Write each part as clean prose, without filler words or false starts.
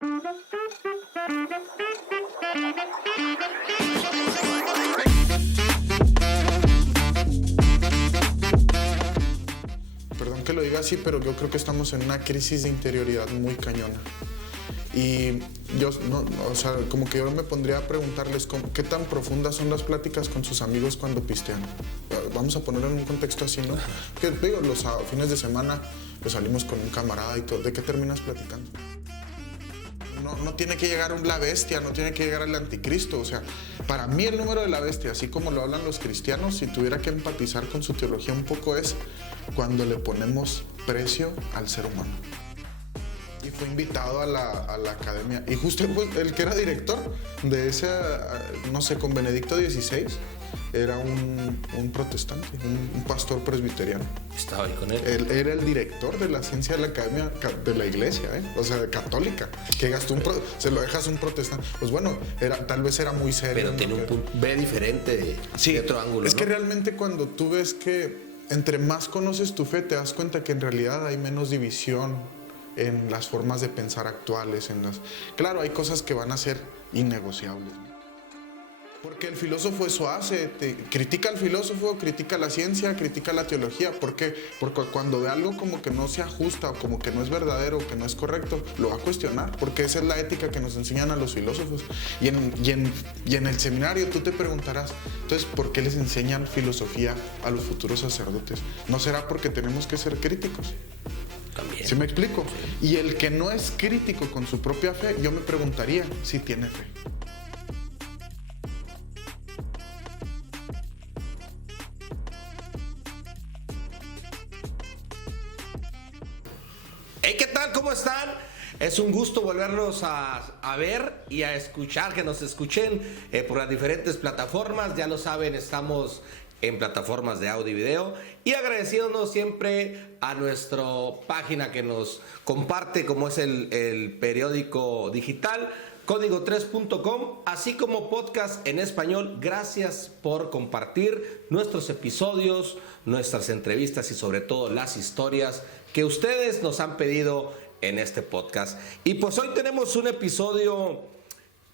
Perdón que lo diga así, pero yo creo que estamos en una crisis de interioridad muy cañona. Y yo, no, o sea, como que yo me pondría a preguntarles qué tan profundas son las pláticas con sus amigos cuando pistean. Vamos a ponerlo en un contexto así, ¿no? Que digo, los fines de semana pues salimos con un camarada y todo. ¿De qué terminas platicando? No tiene que llegar la bestia, no tiene que llegar el anticristo. O sea, para mí el número de la bestia, así como lo hablan los cristianos, si tuviera que empatizar con su teología un poco, es cuando le ponemos precio al ser humano. Y fue invitado a la academia. Y justo el que era director de ese, no sé, con Benedicto XVI, era un protestante, un pastor presbiteriano. Estaba ahí con él. Él era el director de la ciencia de la academia de la iglesia, o sea, católica. Que gastó se lo dejas a un protestante. Pues bueno, tal vez era muy serio. Pero tiene un punto, ve diferente, sí, de otro ángulo. Es ¿no? que realmente cuando tú ves que entre más conoces tu fe, te das cuenta que en realidad hay menos división en las formas de pensar actuales. Claro, hay cosas que van a ser innegociables, ¿no? Porque el filósofo eso hace, critica al filósofo, critica la ciencia, critica la teología. ¿Por qué? Porque cuando ve algo como que no se ajusta o como que no es verdadero o que no es correcto, lo va a cuestionar, porque esa es la ética que nos enseñan a los filósofos. Y en el seminario tú te preguntarás, entonces, ¿por qué les enseñan filosofía a los futuros sacerdotes? ¿No será porque tenemos que ser críticos? También. ¿Sí me explico? Sí. Y el que no es crítico con su propia fe, yo me preguntaría si tiene fe. Hey, ¿qué tal? ¿Cómo están? Es un gusto volvernos a ver y a escuchar, que nos escuchen por las diferentes plataformas. Ya lo saben, estamos en plataformas de audio y video. Y agradeciéndonos siempre a nuestra página que nos comparte, como es el periódico digital, código3.com, así como podcast en español. Gracias por compartir nuestros episodios, nuestras entrevistas y sobre todo las historias que ustedes nos han pedido en este podcast. Y pues hoy tenemos un episodio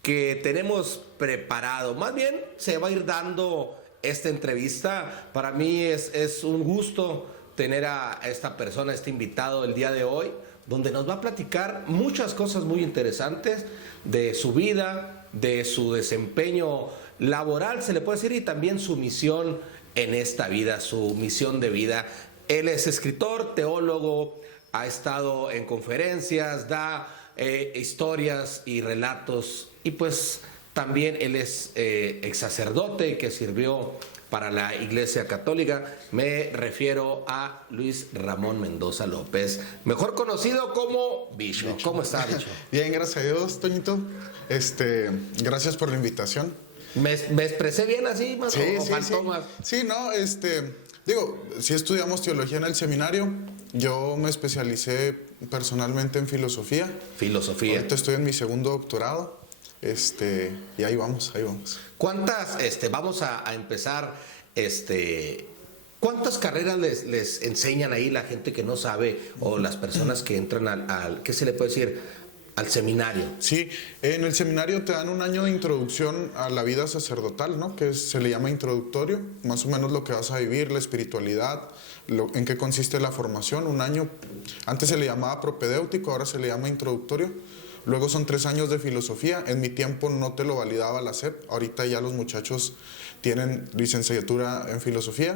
que tenemos preparado. Más bien se va a ir dando esta entrevista. Para mí es un gusto tener a esta persona, este invitado el día de hoy, donde nos va a platicar muchas cosas muy interesantes de su vida, de su desempeño laboral, se le puede decir, y también su misión en esta vida, su misión de vida. Él es escritor, teólogo, ha estado en conferencias, da historias y relatos, y pues también él es ex sacerdote que sirvió para la Iglesia Católica. Me refiero a Luis Ramón Mendoza López, mejor conocido como Bicho. ¿Cómo está, Bicho? Bien, gracias a Dios, Toñito. Gracias por la invitación. ¿Me expresé bien así, más sí, o faltó más? Sí, no, digo, sí estudiamos teología en el seminario. Yo me especialicé personalmente en filosofía. Filosofía. Ahorita estoy en mi segundo doctorado. Y ahí vamos. ¿Cuántas, vamos a empezar, cuántas carreras les enseñan ahí la gente que no sabe o las personas que entran al ¿qué se le puede decir? Al seminario. Sí, en el seminario te dan un año de introducción a la vida sacerdotal, ¿no? Que se le llama introductorio, más o menos lo que vas a vivir, la espiritualidad, en qué consiste la formación, un año. Antes se le llamaba propedéutico, ahora se le llama introductorio. Luego son 3 años de filosofía. En mi tiempo no te lo validaba la SEP. Ahorita ya los muchachos tienen licenciatura en filosofía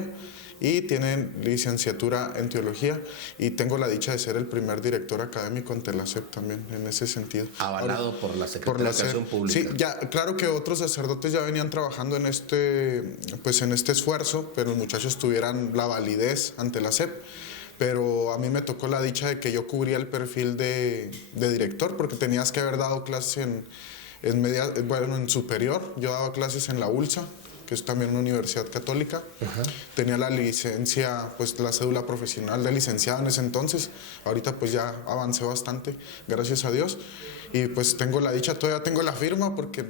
y tienen licenciatura en teología. Y tengo la dicha de ser el primer director académico ante la SEP también, en ese sentido. Avalado por la Secretaría de Educación Pública. Sí, ya, claro que otros sacerdotes ya venían trabajando en este esfuerzo, pero los muchachos tuvieran la validez ante la SEP. Pero a mí me tocó la dicha de que yo cubría el perfil de director, porque tenías que haber dado clases en superior. Yo daba clases en la ULSA, que es también una universidad católica. Uh-huh. Tenía la licencia, pues la cédula profesional de licenciado en ese entonces. Ahorita pues ya avancé bastante, gracias a Dios. y pues tengo la dicha, todavía tengo la firma porque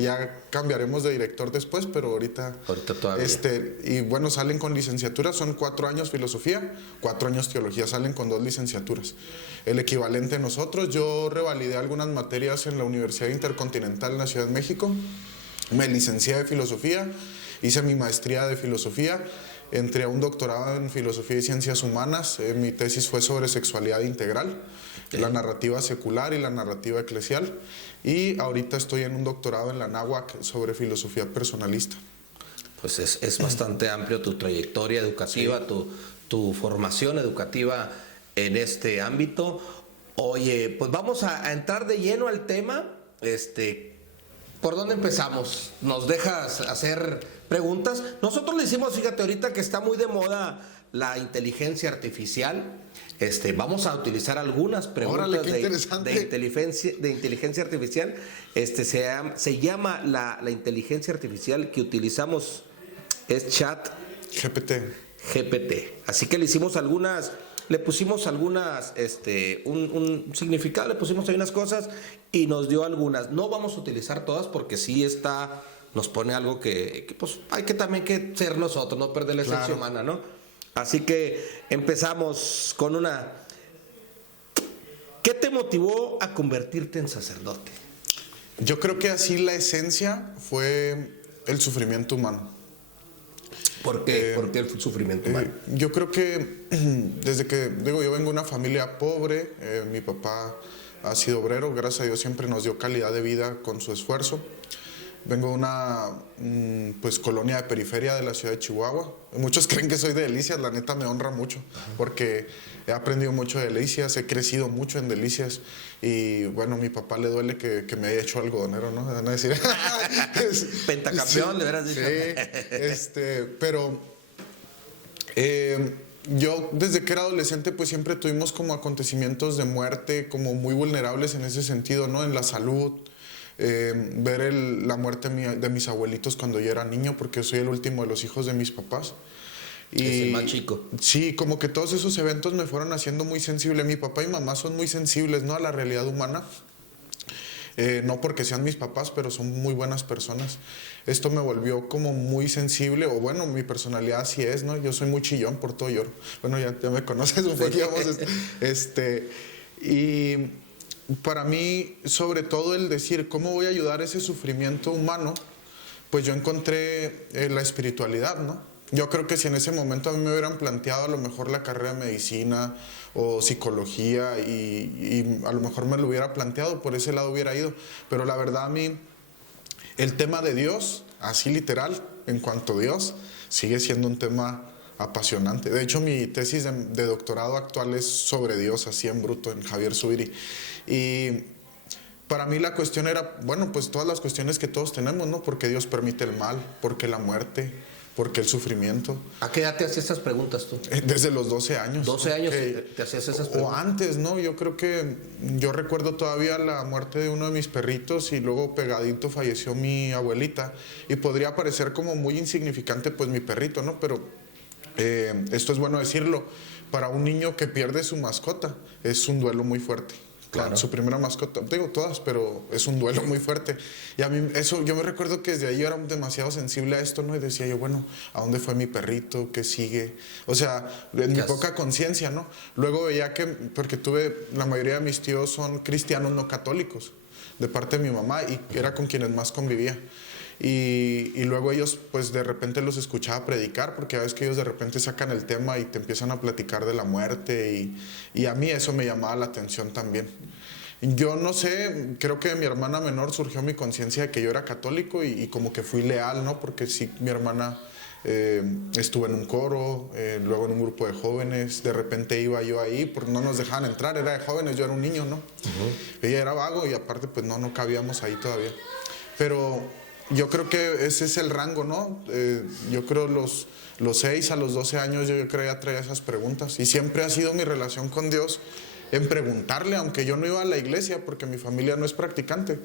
ya cambiaremos de director después, pero ahorita todavía. Y bueno, salen con licenciaturas, son 4 años filosofía, 4 años teología, salen con 2 licenciaturas. El equivalente a nosotros, yo revalidé algunas materias en la Universidad Intercontinental en la Ciudad de México, me licencié de filosofía, hice mi maestría de filosofía, entré a un doctorado en filosofía y ciencias humanas, mi tesis fue sobre sexualidad integral, la narrativa secular y la narrativa eclesial, y ahorita estoy en un doctorado en la Anáhuac sobre filosofía personalista. Pues es bastante amplio tu trayectoria educativa, sí, tu formación educativa en este ámbito. Oye, pues vamos a entrar de lleno al tema. ¿Por dónde empezamos? ¿Nos dejas hacer preguntas? Nosotros le hicimos, fíjate, ahorita que está muy de moda la inteligencia artificial. Vamos a utilizar algunas preguntas. Órale, de inteligencia artificial. Se llama la inteligencia artificial que utilizamos, es Chat GPT. Así que le pusimos algunas, un significado, le pusimos ahí unas cosas y nos dio algunas. No vamos a utilizar todas porque sí nos pone algo que pues hay que también que ser nosotros, no perder la esencia humana, ¿no? Así que empezamos con una. ¿Qué te motivó a convertirte en sacerdote? Yo creo que así la esencia fue el sufrimiento humano. ¿Por qué? ¿Por qué el sufrimiento humano? Yo creo que desde que, yo vengo de una familia pobre, mi papá ha sido obrero, gracias a Dios siempre nos dio calidad de vida con su esfuerzo. Vengo de una colonia de periferia de la ciudad de Chihuahua. Muchos creen que soy de Delicias, la neta me honra mucho, porque he aprendido mucho de Delicias, he crecido mucho en Delicias, y bueno, a mi papá le duele que me haya hecho algodonero, ¿no? Van a decir. Pentacampeón, sí, le hubieras dicho. Sí, pero yo desde que era adolescente pues siempre tuvimos como acontecimientos de muerte, como muy vulnerables en ese sentido, ¿no? En la salud. Ver la muerte de mis abuelitos cuando yo era niño, porque yo soy el último de los hijos de mis papás. Y es el más chico. Sí, como que todos esos eventos me fueron haciendo muy sensible. Mi papá y mamá son muy sensibles, ¿no?, a la realidad humana. No porque sean mis papás, pero son muy buenas personas. Esto me volvió como muy sensible, o bueno, mi personalidad así es, ¿no? Yo soy muy chillón, por todo lloro. Bueno, ya me conoces un poquito. Y para mí, sobre todo el decir, ¿cómo voy a ayudar a ese sufrimiento humano? Pues yo encontré la espiritualidad, ¿no? Yo creo que si en ese momento a mí me hubieran planteado a lo mejor la carrera de medicina o psicología y a lo mejor me lo hubiera planteado, por ese lado hubiera ido. Pero la verdad a mí, el tema de Dios, así literal, en cuanto a Dios, sigue siendo un tema apasionante. De hecho, mi tesis de doctorado actual es sobre Dios, así en bruto, en Javier Zubiri. Y para mí la cuestión era, bueno, pues todas las cuestiones que todos tenemos, ¿no? Porque Dios permite el mal, porque la muerte, porque el sufrimiento. ¿A qué edad te hacías estas preguntas tú? Desde los 12 años. 12 años te hacías esas preguntas. O antes, ¿no? Yo creo que yo recuerdo todavía la muerte de uno de mis perritos y luego pegadito falleció mi abuelita. Y podría parecer como muy insignificante pues mi perrito, ¿no? Pero esto es bueno decirlo. Para un niño que pierde su mascota es un duelo muy fuerte. Claro. Su primera mascota, digo todas, pero es un duelo muy fuerte. Y a mí eso, yo me recuerdo que desde ahí yo era demasiado sensible a esto, ¿no? Y decía yo, bueno, ¿a dónde fue mi perrito? ¿Qué sigue? O sea, en mi poca conciencia, ¿no? Luego veía que, porque la mayoría de mis tíos son cristianos no católicos, de parte de mi mamá, y era con quienes más convivía. Y luego ellos, pues de repente los escuchaba predicar, porque a veces que ellos de repente sacan el tema y te empiezan a platicar de la muerte, y a mí eso me llamaba la atención también. Yo no sé, creo que de mi hermana menor surgió mi conciencia de que yo era católico y como que fui leal, ¿no? Porque sí, mi hermana estuvo en un coro, luego en un grupo de jóvenes, de repente iba yo ahí, porque no nos dejaban entrar, era de jóvenes, yo era un niño, ¿no? Ella era vago y aparte pues no cabíamos ahí todavía. Pero yo creo que ese es el rango, ¿no? Yo creo los 6 a los 12 años yo creo ya traía esas preguntas. Y siempre ha sido mi relación con Dios en preguntarle, aunque yo no iba a la iglesia porque mi familia no es practicante.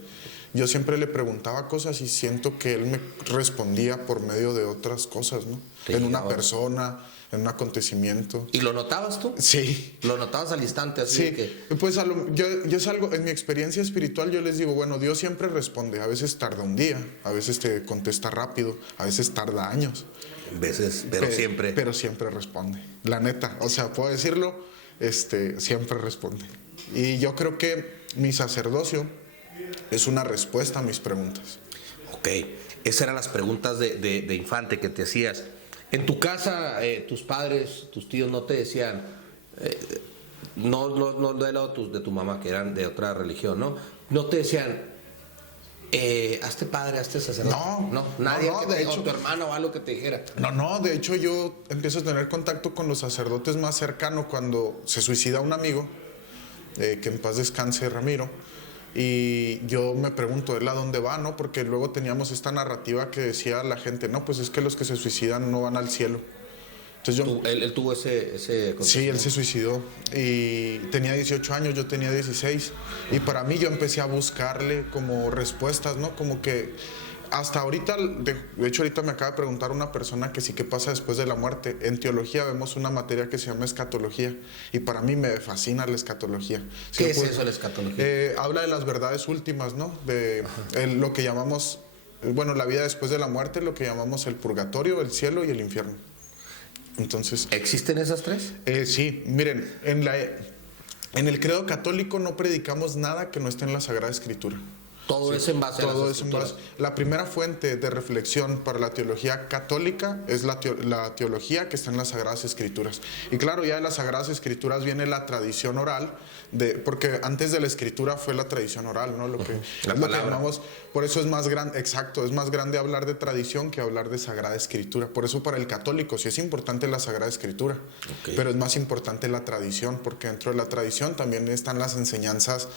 Yo siempre le preguntaba cosas y siento que Él me respondía por medio de otras cosas, ¿no? En una persona, en un acontecimiento. ¿Y lo notabas tú? Sí. ¿Lo notabas al instante? Así Sí, que... pues yo salgo, en mi experiencia espiritual yo les digo, bueno, Dios siempre responde, a veces tarda un día, a veces te contesta rápido, a veces tarda años. Veces, pero siempre. Pero siempre responde, la neta, o sea, puedo decirlo, siempre responde. Y yo creo que mi sacerdocio es una respuesta a mis preguntas. Ok, esas eran las preguntas de infante que te hacías. En tu casa, tus padres, tus tíos no te decían, no de tu mamá, que eran de otra religión, ¿no? No te decían, hazte padre, hazte sacerdote. No, nadie, no, de hecho, o tu hermano o algo que te dijera. No, de hecho yo empiezo a tener contacto con los sacerdotes más cercanos cuando se suicida un amigo, que en paz descanse Ramiro. Y yo me pregunto, ¿él a dónde va? ¿No? Porque luego teníamos esta narrativa que decía la gente, no, pues es que los que se suicidan no van al cielo. Entonces Él tuvo ese sí, él se suicidó y tenía 18 años, yo tenía 16. Y para mí yo empecé a buscarle como respuestas, ¿no? Como que hasta ahorita, de hecho ahorita me acaba de preguntar una persona que sí, ¿qué pasa después de la muerte? En teología vemos una materia que se llama escatología y para mí me fascina la escatología. ¿Qué es eso la escatología? Habla de las verdades últimas, ¿no? De lo que llamamos, bueno, la vida después de la muerte, lo que llamamos el purgatorio, el cielo y el infierno. Entonces, ¿existen esas tres? Sí, miren, en el credo católico no predicamos nada que no esté en la Sagrada Escritura. Todo es en base a las escrituras. La primera fuente de reflexión para la teología católica es la teología que está en las Sagradas Escrituras. Y claro, ya de las Sagradas Escrituras viene la tradición oral, porque antes de la Escritura fue la tradición oral, ¿no? Lo que llamamos, por eso es más grande, exacto, es más grande hablar de tradición que hablar de Sagrada Escritura. Por eso para el católico sí es importante la Sagrada Escritura, pero es más importante la tradición, porque dentro de la tradición también están las enseñanzas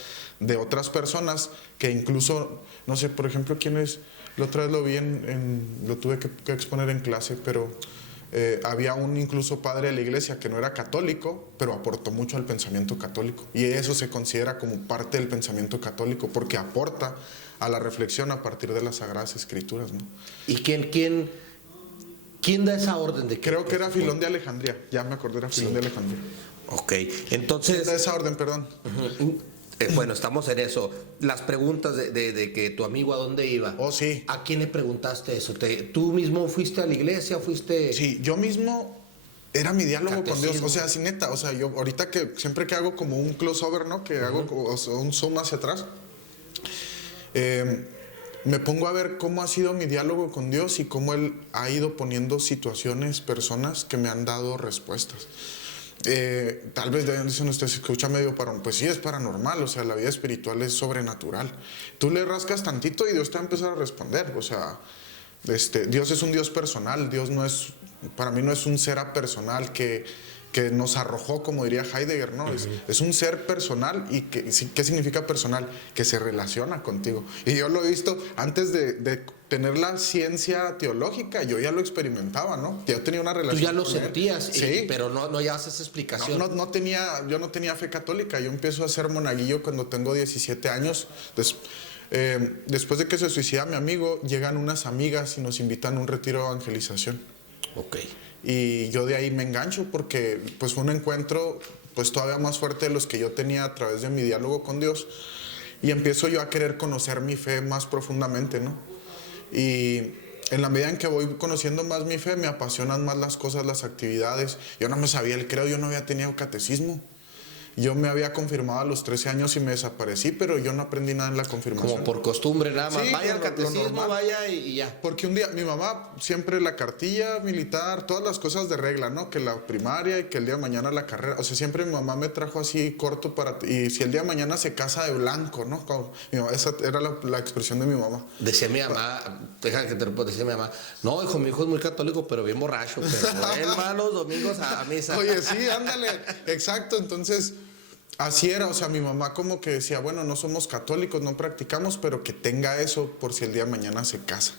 de otras personas que incluso, no sé, por ejemplo, la otra vez lo vi lo tuve que exponer en clase, pero había un incluso padre de la iglesia que no era católico, pero aportó mucho al pensamiento católico. Y eso se considera como parte del pensamiento católico, porque aporta a la reflexión a partir de las Sagradas Escrituras, ¿no? ¿Y quién da esa orden de que? Creo que era Filón de Alejandría, ya me acordé, era Filón de Alejandría. Ok, entonces... ¿Quién da esa orden, perdón? Bueno, estamos en eso. Las preguntas de que tu amigo a dónde iba. Oh, sí. ¿A quién le preguntaste eso? ¿Tú mismo fuiste a la iglesia? ¿Fuiste...? Sí, yo mismo era mi diálogo con Dios. Catecismo. O sea, sí, neta. O sea, yo ahorita siempre que hago como un crossover, ¿no? Que hago un zoom hacia atrás, me pongo a ver cómo ha sido mi diálogo con Dios y cómo Él ha ido poniendo situaciones, personas que me han dado respuestas. Tal vez dicen ustedes, se escucha medio pues sí, es paranormal, o sea, la vida espiritual es sobrenatural. Tú le rascas tantito y Dios te va a empezar a responder. O sea, Dios es un Dios personal. Dios para mí no es un ser apersonal que nos arrojó, como diría Heidegger, ¿no? Es un ser personal. ¿Y qué significa personal? Que se relaciona contigo. Y yo lo he visto antes de tener la ciencia teológica, yo ya lo experimentaba, ¿no? Yo tenía una relación. Tú ya lo sentías, sí, pero no llevas esa explicación. Yo no tenía fe católica. Yo empiezo a ser monaguillo cuando tengo 17 años. Después de que se suicida mi amigo, llegan unas amigas y nos invitan a un retiro de evangelización. Ok. Y yo de ahí me engancho porque pues fue un encuentro pues todavía más fuerte de los que yo tenía a través de mi diálogo con Dios. Y empiezo yo a querer conocer mi fe más profundamente, ¿no? Y en la medida en que voy conociendo más mi fe, me apasionan más las cosas, las actividades. Yo no me sabía el credo, yo no había tenido catecismo. Yo me había confirmado a los 13 años y me desaparecí, pero yo no aprendí nada en la confirmación. Como por costumbre nada más. Sí, vaya al catecismo, vaya y ya. Porque un día mi mamá, siempre la cartilla militar, todas las cosas de regla, ¿no? Que la primaria y que el día de mañana la carrera. O sea, siempre mi mamá me trajo así corto y si el día de mañana se casa de blanco, ¿no? Esa era la expresión de mi mamá. Decía mi mamá, deja que te repito, decía mi mamá, no, hijo, mi hijo es muy católico, pero bien borracho. Pero él va los domingos a misa. Oye, sí, ándale. Exacto, entonces... Así era, o sea, mi mamá como que decía, bueno, no somos católicos, no practicamos, pero que tenga eso por si el día de mañana se casa.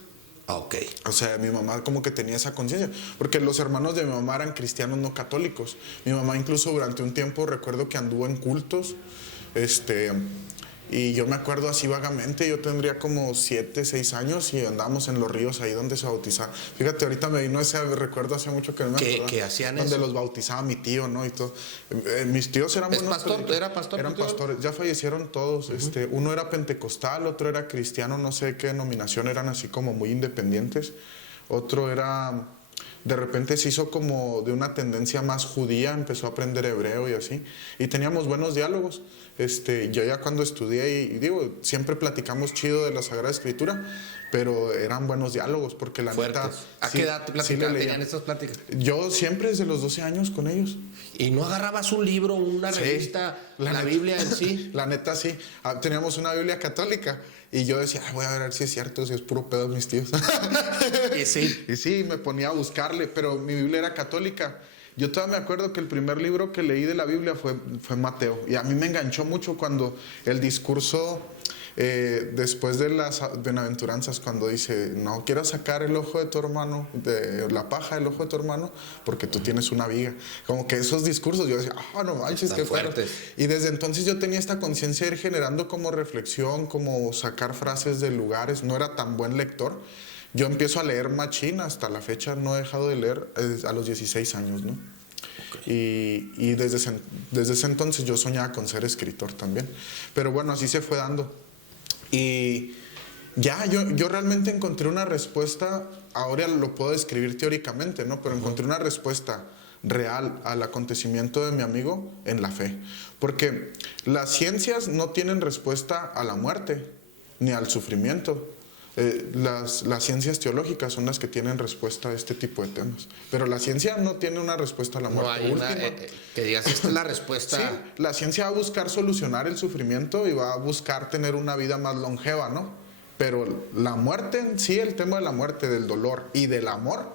Ok. O sea, mi mamá como que tenía esa conciencia, porque los hermanos de mi mamá eran cristianos no católicos. Mi mamá incluso durante un tiempo recuerdo que anduvo en cultos, Y yo me acuerdo así vagamente, yo tendría como 7, 6 años y andábamos en los ríos ahí donde se bautizaban. Fíjate, ahorita me vino ese recuerdo hace mucho que no me acordaba. ¿Qué hacían donde eso? los bautizaba mi tío, ¿no? Y todo. Mis tíos eran buenos. Pastor? ¿Era pastor? Eran pastores, ya fallecieron todos. Uno era pentecostal, otro era cristiano, no sé qué denominación, eran así como muy independientes. Otro era... De repente se hizo como de una tendencia más judía, empezó a aprender hebreo y así. Y teníamos buenos diálogos. Yo ya cuando estudié, y digo, siempre platicamos chido de la Sagrada Escritura, pero eran buenos diálogos, porque la Fuertes. neta... ¿A qué edad tenían estas pláticas? Yo siempre desde los 12 años con ellos. ¿Y no agarrabas un libro, una revista, la Biblia en sí? La neta sí. Teníamos una Biblia católica. Y yo decía, voy a ver si es cierto, si es puro pedo de mis tíos. Y sí. Y sí, me ponía a buscarle, pero mi Biblia era católica. Yo todavía me acuerdo que el primer libro que leí de la Biblia fue Mateo. Y a mí me enganchó mucho cuando el discurso, después de las bienaventuranzas, cuando dice, no quieras sacar el ojo de tu hermano, de la paja del ojo de tu hermano, porque tú tienes una viga. Como que esos discursos, yo decía, no manches, están qué fuerte. fuertes. Y desde entonces yo tenía esta conciencia de ir generando como reflexión, como sacar frases de lugares. No era tan buen lector. Yo empiezo a leer machín, hasta la fecha no he dejado de leer a los 16 años, ¿no? Okay. Y desde ese entonces yo soñaba con ser escritor también. Pero bueno, así se fue dando. Y ya, yo realmente encontré una respuesta, ahora lo puedo describir teóricamente, ¿no? Pero encontré una respuesta real al acontecimiento de mi amigo en la fe. Porque las ciencias no tienen respuesta a la muerte, ni al sufrimiento. Las ciencias teológicas son las que tienen respuesta a este tipo de temas. Pero la ciencia no tiene una respuesta a la muerte. No hay una, que digas, esta es la respuesta. Sí, la ciencia va a buscar solucionar el sufrimiento y va a buscar tener una vida más longeva, ¿no? Pero la muerte en sí, el tema de la muerte, del dolor y del amor,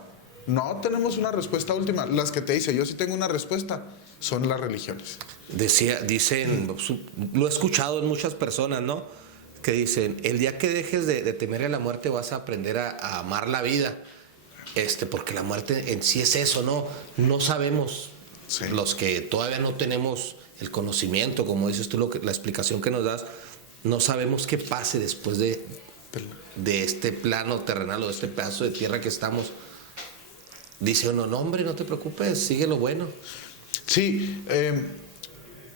no tenemos una respuesta última. Las que te dice, yo sí tengo una respuesta, son las religiones. Dicen, lo he escuchado en muchas personas, ¿no? Que dicen, el día que dejes de temerle a la muerte vas a aprender a amar la vida. Porque la muerte en sí es eso, ¿no? No sabemos, sí. Los que todavía no tenemos el conocimiento, como dices tú, la explicación que nos das, no sabemos qué pase después de este plano terrenal o de este pedazo de tierra que estamos. Dice uno, no hombre, no te preocupes, sigue lo bueno. Sí,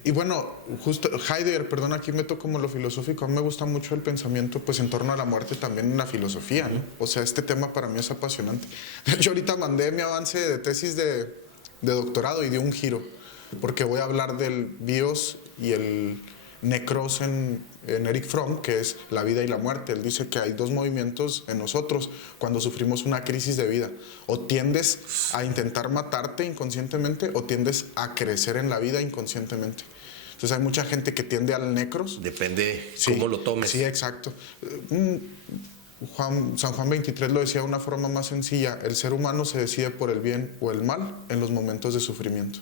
y bueno, justo Heidegger, perdón, aquí meto como lo filosófico. A mí me gusta mucho el pensamiento pues en torno a la muerte también en la filosofía, ¿no? O sea, este tema para mí es apasionante. Yo ahorita mandé mi avance de tesis de doctorado y dio un giro, porque voy a hablar del bios y el necros en Erich Fromm, que es la vida y la muerte. Él dice que hay dos movimientos en nosotros cuando sufrimos una crisis de vida. O tiendes a intentar matarte inconscientemente o tiendes a crecer en la vida inconscientemente. Entonces hay mucha gente que tiende al necros. Depende cómo lo tomes. Sí, exacto. San Juan 23 lo decía de una forma más sencilla. El ser humano se decide por el bien o el mal en los momentos de sufrimiento.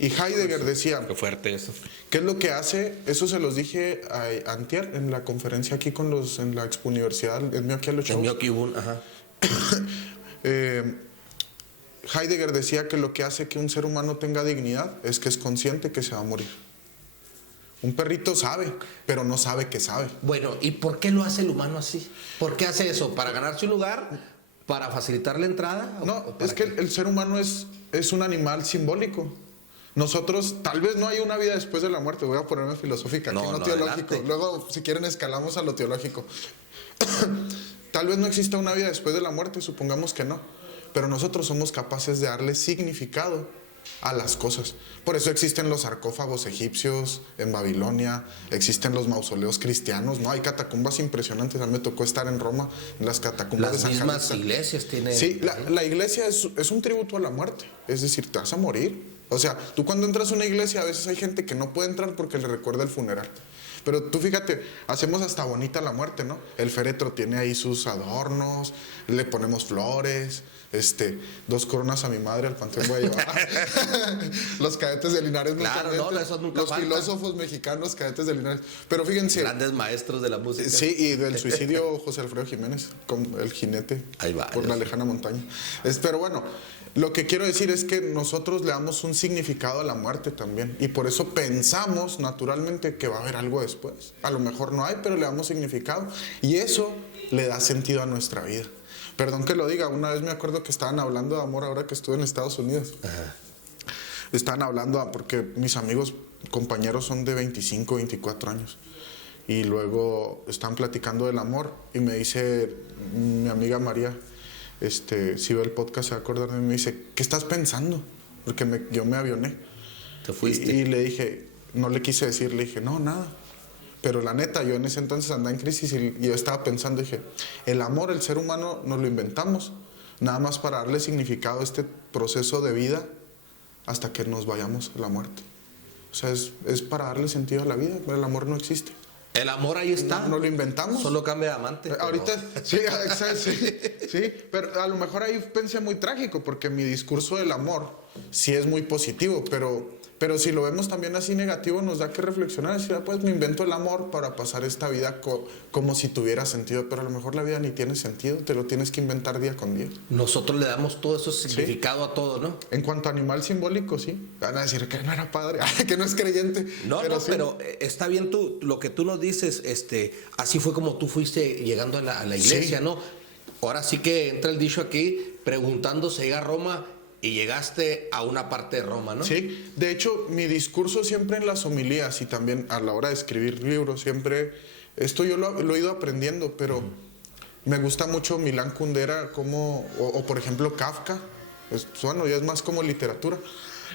Y Heidegger decía... Qué fuerte eso. ¿Qué es lo que hace? Eso se los dije a antier en la conferencia aquí en la Expo Universidad, en Mioki a los chavos. Ajá. Heidegger decía que lo que hace que un ser humano tenga dignidad es que es consciente que se va a morir. Un perrito sabe, pero no sabe que sabe. Bueno, ¿y por qué lo hace el humano así? ¿Por qué hace eso? ¿Para ganarse un lugar? ¿Para facilitar la entrada? No, es que el ser humano es un animal simbólico. Nosotros, tal vez no hay una vida después de la muerte. Voy a ponerme filosófica, aquí, no teológico. Adelante. Luego, si quieren, escalamos a lo teológico. Tal vez no exista una vida después de la muerte, supongamos que no. Pero nosotros somos capaces de darle significado a las cosas. Por eso existen los sarcófagos egipcios en Babilonia, existen los mausoleos cristianos, ¿no? Hay catacumbas impresionantes. A mí me tocó estar en Roma, en las catacumbas de San Calixto. Las mismas iglesias tienen... Sí, la iglesia es un tributo a la muerte. Es decir, te vas a morir. O sea, tú cuando entras a una iglesia, a veces hay gente que no puede entrar porque le recuerda el funeral. Pero tú fíjate, hacemos hasta bonita la muerte, ¿no? El féretro tiene ahí sus adornos, le ponemos flores, 2 coronas a mi madre, al panteón voy a llevar. Los cadetes de Linares claro, nunca eso nunca los falta. Filósofos mexicanos, cadetes de Linares. Pero fíjense. Grandes maestros de la música. Sí, y del suicidio José Alfredo Jiménez, con el jinete. Hay varios. Por la lejana montaña. Pero bueno, Lo que quiero decir es que nosotros le damos un significado a la muerte también. Y por eso pensamos naturalmente que va a haber algo después. A lo mejor no hay, pero le damos significado. Y eso le da sentido a nuestra vida. Perdón que lo diga, una vez me acuerdo que estaban hablando de amor ahora que estuve en Estados Unidos. Ajá. Estaban hablando, porque mis amigos, compañeros son de 25, 24 años. Y luego están platicando del amor. Y me dice mi amiga María, si ve el podcast se va a acordar de mí, me dice, ¿qué estás pensando? Porque yo me avioné. ¿Te fuiste? Y le dije, no le quise decir, le dije, no, nada. Pero la neta, yo en ese entonces andaba en crisis y yo estaba pensando, dije, el amor, el ser humano, nos lo inventamos, nada más para darle significado a este proceso de vida hasta que nos vayamos a la muerte. O sea, es para darle sentido a la vida, pero el amor no existe. El amor ahí está. No lo inventamos. Solo cambia de amante. Ahorita, sí, sí, pero a lo mejor ahí pensé muy trágico, porque mi discurso del amor sí es muy positivo, pero si lo vemos también así negativo, nos da que reflexionar, decir, pues me invento el amor para pasar esta vida como si tuviera sentido, pero a lo mejor la vida ni tiene sentido, te lo tienes que inventar día con día. Nosotros le damos todo eso significado a todo, ¿no? En cuanto a animal simbólico, sí. Van a decir que no era padre, que no es creyente. Pero está bien lo que tú nos dices, así fue como tú fuiste llegando a la iglesia, sí. ¿No? Ahora sí que entra el dicho aquí, preguntando se llega a Roma. Y llegaste a una parte de Roma, ¿no? Sí, de hecho, mi discurso siempre en las homilías y también a la hora de escribir libros, siempre, esto yo lo he ido aprendiendo, pero me gusta mucho Milán Kundera, o por ejemplo Kafka, bueno, ya es más como literatura,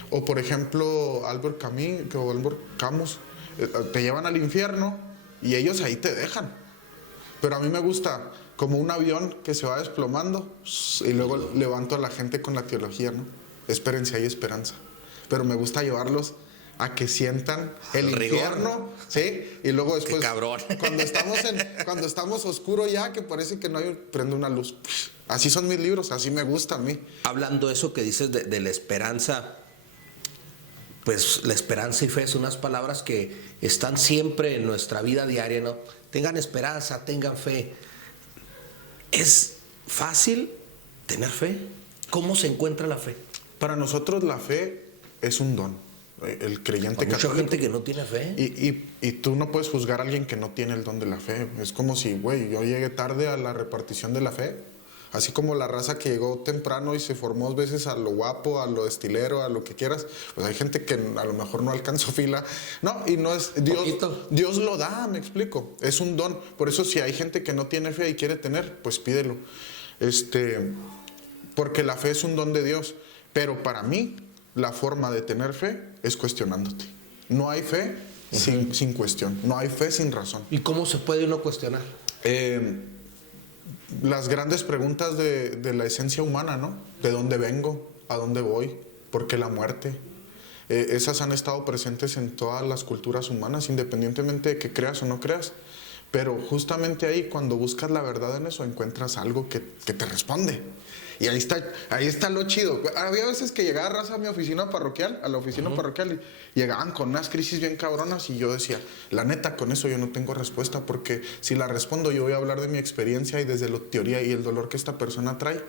o por ejemplo Albert Camus, te llevan al infierno y ellos ahí te dejan, pero a mí me gusta como un avión que se va desplomando y luego levanto a la gente con la teología, ¿no? Espérense, hay esperanza. Pero me gusta llevarlos a que sientan el infierno, ¿sí? Y luego después, qué cabrón. Cuando estamos oscuro ya, que parece que no hay, prende una luz. Así son mis libros, así me gusta a mí. Hablando de eso que dices de la esperanza, pues la esperanza y fe son unas palabras que están siempre en nuestra vida diaria, ¿no? Tengan esperanza, tengan fe. ¿Es fácil tener fe? ¿Cómo se encuentra la fe? Para nosotros la fe es un don. El creyente católico. Hay mucha gente que no tiene fe. Y tú no puedes juzgar a alguien que no tiene el don de la fe. Es como si, yo llegué tarde a la repartición de la fe. Así como la raza que llegó temprano y se formó 2 veces a lo guapo, a lo estilero, a lo que quieras. Pues hay gente que a lo mejor no alcanzó fila. No, y no es... Dios lo da, me explico. Es un don. Por eso si hay gente que no tiene fe y quiere tener, pues pídelo. Porque la fe es un don de Dios. Pero para mí, la forma de tener fe es cuestionándote. No hay fe sin cuestión. No hay fe sin razón. ¿Y cómo se puede uno cuestionar? Las grandes preguntas de la esencia humana, ¿no? ¿De dónde vengo? ¿A dónde voy? ¿Por qué la muerte? Esas han estado presentes en todas las culturas humanas, independientemente de que creas o no creas. Pero justamente ahí, cuando buscas la verdad en eso, encuentras algo que te responde. Y ahí está lo chido. Había veces que llegaba raza a mi oficina parroquial, a la oficina parroquial, y llegaban con unas crisis bien cabronas y yo decía, la neta, con eso yo no tengo respuesta, porque si la respondo yo voy a hablar de mi experiencia y desde la teoría y el dolor que esta persona trae.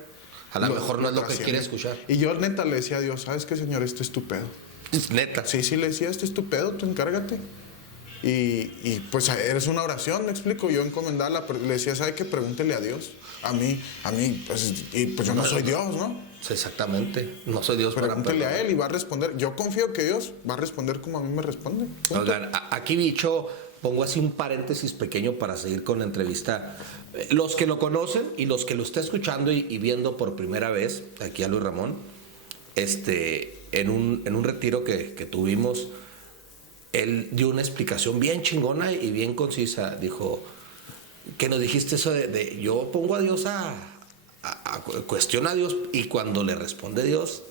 A lo mejor no es lo que quiere escuchar. Y yo neta le decía a Dios, ¿sabes qué, Señor? Esto es tu pedo. Neta. Sí, le decía, esto es tu pedo, tú encárgate. Y pues eres una oración, me explico. Yo encomendaba, le decía, ¿sabe qué? Pregúntele a Dios. A mí, pues yo no soy Dios, ¿no? Exactamente, no soy Dios. Pregúntele a Él y va a responder. Yo confío que Dios va a responder como a mí me responde. Oigan, aquí bicho, pongo así un paréntesis pequeño para seguir con la entrevista. Los que lo conocen y los que lo está escuchando y viendo por primera vez, aquí a Luis Ramón, en un retiro que tuvimos, él dio una explicación bien chingona y bien concisa. Dijo, que nos dijiste eso de yo pongo a Dios cuestiona a Dios, y cuando le responde Dios,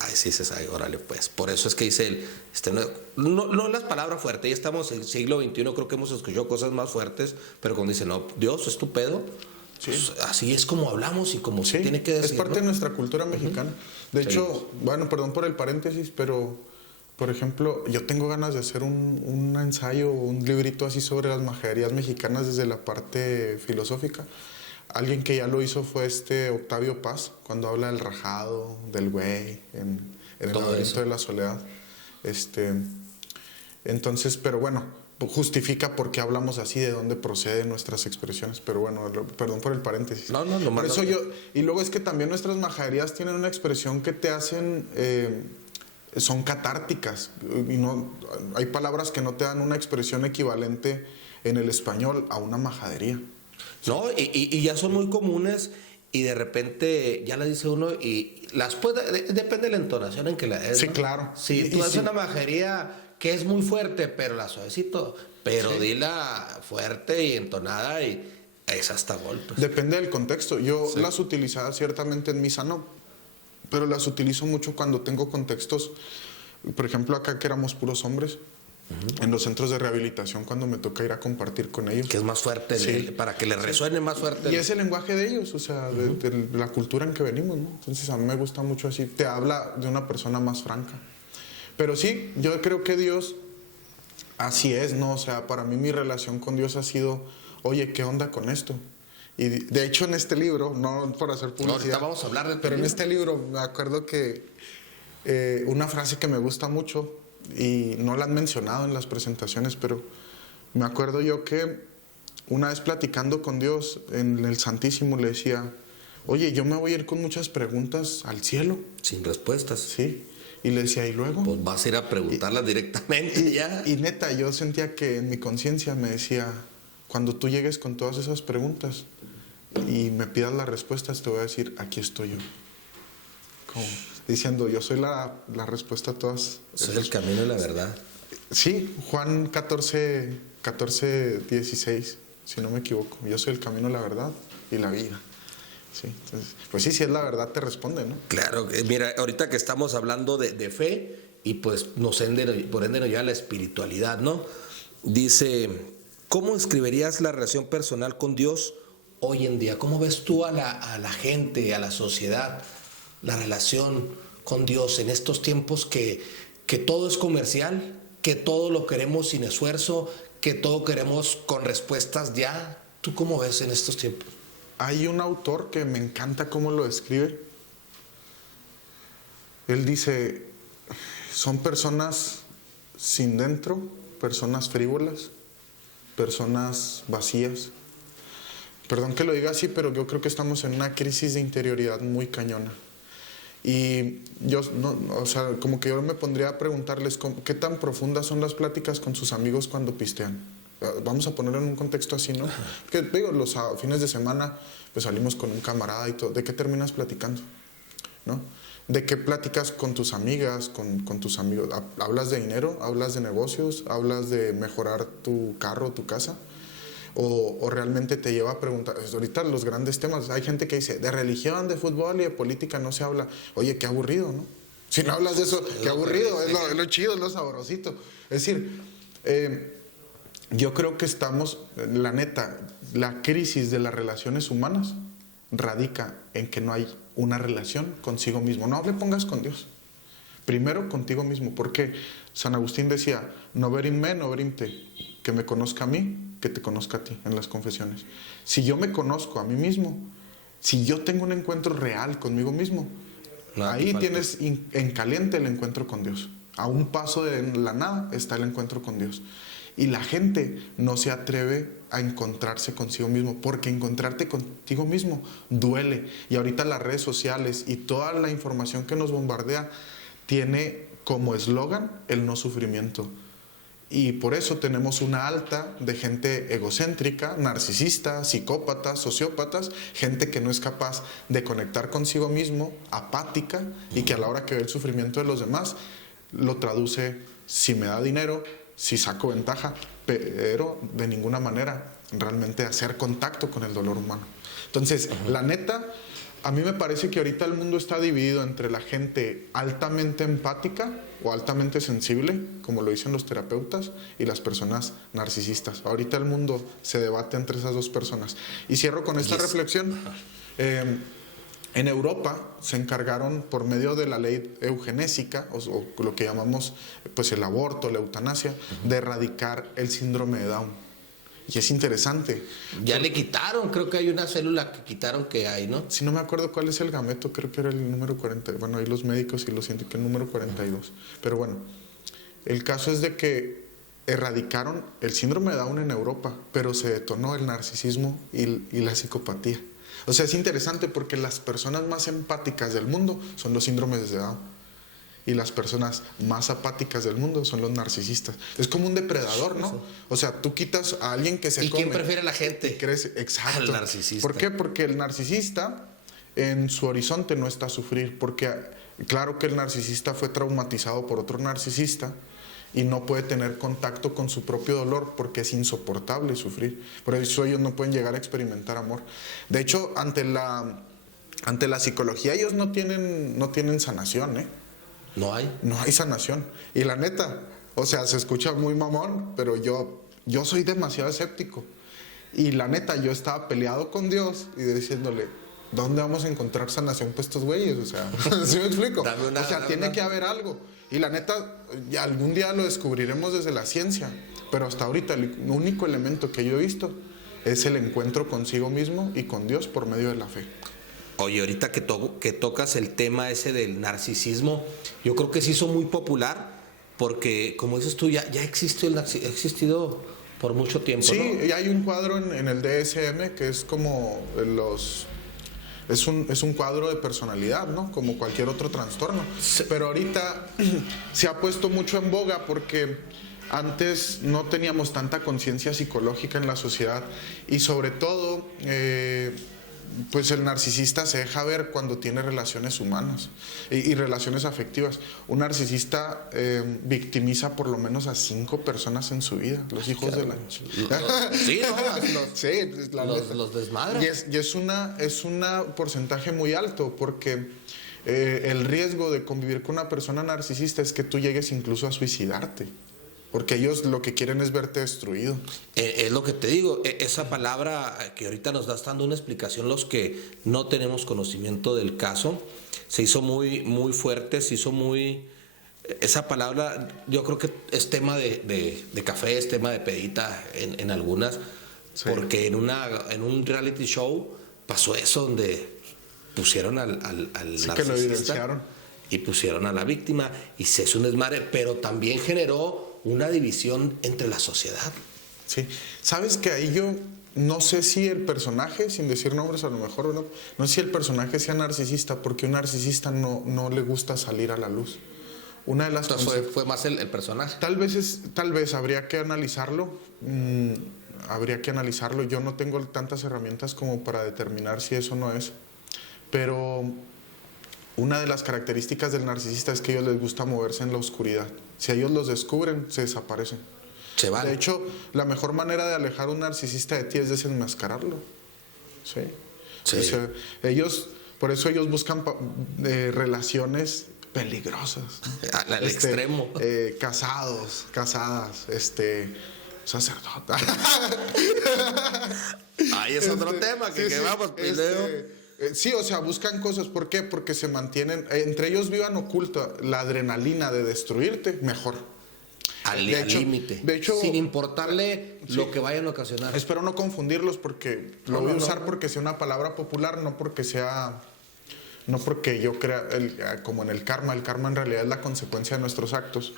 ahí sí dices, ay, órale, pues. Por eso es que dice él, no las palabras fuertes, ya estamos en el siglo XXI, creo que hemos escuchado cosas más fuertes, pero cuando dice, no, Dios es tu pedo, sí. Pues así es como hablamos y como se tiene que decir. Es parte de nuestra cultura mexicana. De hecho, bueno, perdón por el paréntesis, pero... Por ejemplo, yo tengo ganas de hacer un ensayo o un librito así sobre las majaderías mexicanas desde la parte filosófica. Alguien que ya lo hizo fue Octavio Paz, cuando habla del rajado, del güey, en el laberinto de la soledad. Entonces, pero bueno, justifica por qué hablamos así, de dónde proceden nuestras expresiones. Pero bueno, perdón por el paréntesis. No, por eso y luego es que también nuestras majaderías tienen una expresión que te hacen, son catárticas. Y no, hay palabras que no te dan una expresión equivalente en el español a una majadería. No, y ya son muy comunes y de repente ya las dice uno y las puede, depende de la entonación en que la des, Sí, ¿no? claro. Si tú haces una majadería que es muy fuerte, pero la suavecito, pero sí, dila fuerte y entonada y es hasta golpes. Depende del contexto. Yo las utilizaba ciertamente en misa, no, pero las utilizo mucho cuando tengo contextos, por ejemplo acá que éramos puros hombres, en los centros de rehabilitación cuando me toca ir a compartir con ellos. Que es más fuerte, para que les resuene más fuerte. Y es el lenguaje de ellos, o sea, de la cultura en que venimos, ¿no? Entonces a mí me gusta mucho así, te habla de una persona más franca. Pero sí, yo creo que Dios así es, ¿no? O sea, para mí mi relación con Dios ha sido, oye, ¿qué onda con esto? Y de hecho en este libro, no por hacer publicidad, ahorita vamos a hablar del pero en este libro me acuerdo que una frase que me gusta mucho, y no la han mencionado en las presentaciones, pero me acuerdo yo que una vez platicando con Dios en el Santísimo le decía, oye, yo me voy a ir con muchas preguntas al cielo. Sin respuestas. Sí. Y le decía, ¿y luego? Pues vas a ir a preguntarlas directamente ya. Y neta, yo sentía que en mi conciencia me decía, cuando tú llegues con todas esas preguntas y me pidas las respuestas, te voy a decir, aquí estoy yo. Como diciendo, yo soy la respuesta a todas. Soy el camino y la verdad. Sí, Juan 14, 16, si no me equivoco. Yo soy el camino, la verdad y la vida. Sí, entonces, pues sí, si es la verdad te responde, ¿no? Claro, mira, ahorita que estamos hablando de fe y pues por ende nos lleva a la espiritualidad, ¿no? Dice, ¿cómo escribirías la relación personal con Dios hoy en día? ¿Cómo ves tú a la gente, a la sociedad, la relación con Dios en estos tiempos que todo es comercial, que todo lo queremos sin esfuerzo, que todo queremos con respuestas ya? ¿Tú cómo ves en estos tiempos? Hay un autor que me encanta cómo lo describe. Él dice, son personas sin dentro, personas frívolas, personas vacías. Perdón que lo diga así, pero yo creo que estamos en una crisis de interioridad muy cañona. Y yo, no, o sea, como que yo me pondría a preguntarles qué tan profundas son las pláticas con sus amigos cuando pistean. Vamos a ponerlo en un contexto así, ¿no? Porque digo, los fines de semana pues salimos con un camarada y todo. ¿De qué terminas platicando? ¿No? ¿De qué platicas con tus amigas, con tus amigos? ¿Hablas de dinero? ¿Hablas de negocios? ¿Hablas de mejorar tu carro, tu casa? ¿O realmente te lleva a preguntar? Ahorita los grandes temas, hay gente que dice, de religión, de fútbol y de política no se habla. Oye, qué aburrido, ¿no? Si no hablas de eso, qué aburrido, es lo chido, es lo sabrosito. Es decir, yo creo que estamos, la neta, la crisis de las relaciones humanas radica en que no hay una relación consigo mismo. No le pongas con Dios. Primero contigo mismo, porque San Agustín decía, noverim me, noverim te, que me conozca a mí, que te conozca a ti, en las confesiones. Si yo me conozco a mí mismo, si yo tengo un encuentro real conmigo mismo, ahí tienes en caliente el encuentro con Dios. A un paso de la nada está el encuentro con Dios. Y la gente no se atreve a encontrarse consigo mismo, porque encontrarte contigo mismo duele. Y ahorita las redes sociales y toda la información que nos bombardea tiene como eslogan el no sufrimiento. Y por eso tenemos una alta de gente egocéntrica, narcisista, psicópatas, sociópatas, gente que no es capaz de conectar consigo mismo, apática, y que a la hora que ve el sufrimiento de los demás lo traduce, si me da dinero, si saco ventaja, pero de ninguna manera realmente hacer contacto con el dolor humano. Entonces, la neta, a mí me parece que ahorita el mundo está dividido entre la gente altamente empática o altamente sensible, como lo dicen los terapeutas, y las personas narcisistas. Ahorita el mundo se debate entre esas dos personas. Y cierro con esta reflexión. En Europa se encargaron, por medio de la ley eugenésica, o lo que llamamos pues el aborto, la eutanasia, de erradicar el síndrome de Down. Y es interesante. Ya le quitaron, creo que hay una célula que quitaron que hay, ¿no? Si no me acuerdo cuál es el gameto, creo que era el número 40. Bueno, ahí los médicos sí lo sienten que el número 42. Pero bueno, el caso es de que erradicaron el síndrome de Down en Europa, pero se detonó el narcisismo y la psicopatía. O sea, es interesante porque las personas más empáticas del mundo son los síndromes de Down. Y las personas más apáticas del mundo son los narcisistas. Es como un depredador, ¿no? O sea, tú quitas a alguien que se ¿Y come. quién prefiere a la gente? Exacto. Al narcisista. ¿Por qué? Porque el narcisista en su horizonte no está a sufrir. Porque claro que el narcisista fue traumatizado por otro narcisista y no puede tener contacto con su propio dolor porque es insoportable sufrir. Por eso ellos no pueden llegar a experimentar amor. De hecho, ante la psicología ellos no tienen sanación, ¿eh? No hay. No hay sanación. Y la neta, o sea, se escucha muy mamón, pero yo soy demasiado escéptico. Y la neta, yo estaba peleado con Dios y diciéndole, ¿dónde vamos a encontrar sanación para estos güeyes? O sea, ¿sí me explico? O sea, tiene que haber algo. Y la neta, ya algún día lo descubriremos desde la ciencia. Pero hasta ahorita el único elemento que yo he visto es el encuentro consigo mismo y con Dios por medio de la fe. Oye, ahorita que tocas el tema ese del narcisismo, yo creo que se hizo muy popular porque, como dices tú, ya existe ha existido por mucho tiempo, sí, ¿no? Y hay un cuadro en el DSM que es como es un cuadro de personalidad, ¿no? Como cualquier otro trastorno. Sí. Pero ahorita se ha puesto mucho en boga porque antes no teníamos tanta conciencia psicológica en la sociedad y sobre todo pues el narcisista se deja ver cuando tiene relaciones humanas y relaciones afectivas. Un narcisista victimiza por lo menos a 5 personas en su vida, los hijos de la... Sí, los desmadra. Y es un porcentaje muy alto porque el riesgo de convivir con una persona narcisista es que tú llegues incluso a suicidarte. Porque ellos lo que quieren es verte destruido. Es lo que te digo, esa palabra que ahorita nos das dando una explicación, los que no tenemos conocimiento del caso, se hizo muy, muy fuerte, se hizo muy... Esa palabra yo creo que es tema de café, es tema de pedita en algunas, sí. Porque en un reality show pasó eso donde pusieron al sí, narcisista que lo evidenciaron. Y pusieron a la víctima y se hizo un desmadre, pero también generó una división entre la sociedad. Sí, sabes que ahí yo no sé si el personaje, sin decir nombres a lo mejor, no sé si el personaje sea narcisista, porque un narcisista no le gusta salir a la luz. Una de las Entonces fue más el personaje. Tal vez habría que analizarlo. Yo no tengo tantas herramientas como para determinar si eso no es. Pero una de las características del narcisista es que a ellos les gusta moverse en la oscuridad. Si ellos los descubren, se desaparecen. Se van. De hecho, la mejor manera de alejar a un narcisista de ti es desenmascararlo. Sí. Sí. O sea, por eso ellos buscan relaciones peligrosas. Al extremo. Casados, casadas, sacerdote. Ahí es otro tema que vamos, sí, o sea, buscan cosas. ¿Por qué? Porque se mantienen, entre ellos vivan oculta la adrenalina de destruirte, mejor. Al límite. De hecho, sin importarle lo que vayan a ocasionar. Espero no confundirlos porque lo voy a usar porque sea una palabra popular, no porque yo crea, como en el karma. El karma en realidad es la consecuencia de nuestros actos.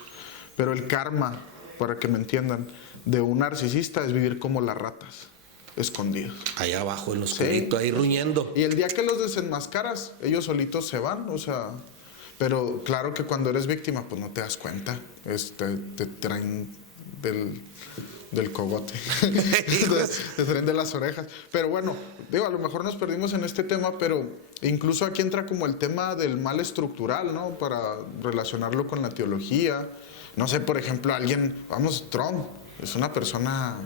Pero el karma, para que me entiendan, de un narcisista es vivir como las ratas. Escondidos. Ahí abajo, en los oscurito, ahí ruñendo. Y el día que los desenmascaras, ellos solitos se van, o sea... Pero claro que cuando eres víctima, pues no te das cuenta. Te traen del cogote. Te traen de las orejas. Pero bueno, a lo mejor nos perdimos en este tema, pero incluso aquí entra como el tema del mal estructural, ¿no? Para relacionarlo con la teología. No sé, por ejemplo, Trump, es una persona...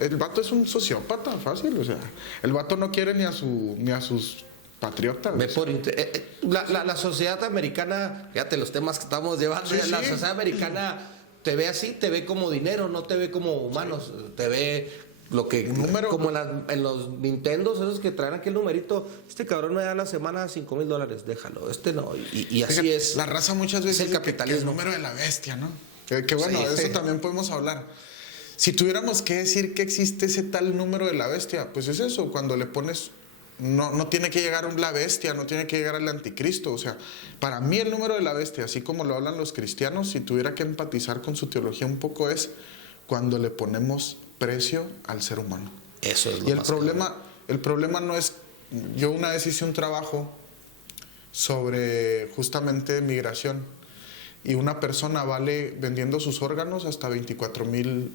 el vato es un sociópata fácil, o sea, el vato no quiere ni a sus patriotas. La sociedad americana, fíjate los temas que estamos llevando, sí, la sí. sociedad americana te ve así, te ve como dinero, no te ve como humanos, sí. Te ve lo que número, como en los Nintendos, esos que traen aquí el numerito, este cabrón me da a la semana $5,000, déjalo, no, y así fíjate, es. La raza muchas veces es el capitalismo. el número de la bestia, ¿no? Que bueno, sí, de eso también podemos hablar. si tuviéramos que decir que existe ese tal número de la bestia, pues es eso, cuando le pones, no tiene que llegar la bestia, no tiene que llegar el anticristo. O sea, para mí el número de la bestia, así como lo hablan los cristianos, si tuviera que empatizar con su teología un poco, es cuando le ponemos precio al ser humano. Eso es lo y el más problema no es, yo una vez hice un trabajo sobre justamente migración, y una persona vale, vendiendo sus órganos, hasta $24,000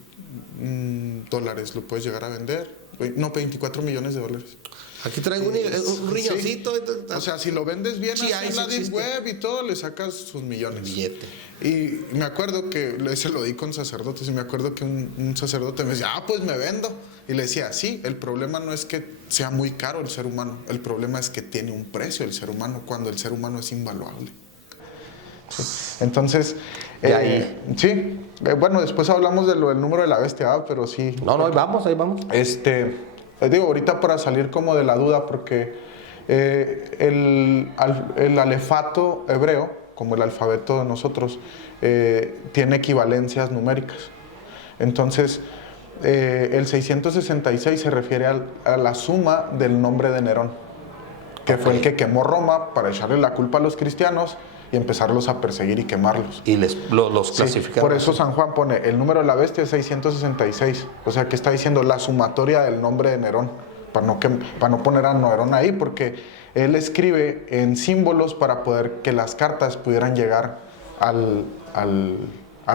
lo puedes llegar a vender. No, $24 millones. Aquí traigo un riñoncito. Sí. O sea, si lo vendes bien, sí, en la deep web y todo, le sacas sus millones. Billete. Y me acuerdo que se lo di con sacerdotes, y me acuerdo que un sacerdote me decía, pues me vendo. Y le decía, sí, el problema no es que sea muy caro el ser humano, el problema es que tiene un precio el ser humano, cuando el ser humano es invaluable. Sí. Entonces, sí, bueno, después hablamos del número de la bestia, pero sí. No, ahí vamos. Digo, ahorita para salir como de la duda, porque el alefato hebreo, como el alfabeto de nosotros, tiene equivalencias numéricas. Entonces, el 666 se refiere a la suma del nombre de Nerón, que fue el que quemó Roma para echarle la culpa a los cristianos y empezarlos a perseguir y quemarlos. Y los clasificaron. Sí, por eso San Juan pone, el número de la bestia es 666. O sea, que está diciendo la sumatoria del nombre de Nerón, para no poner a Nerón ahí, porque él escribe en símbolos para poder que las cartas pudieran llegar a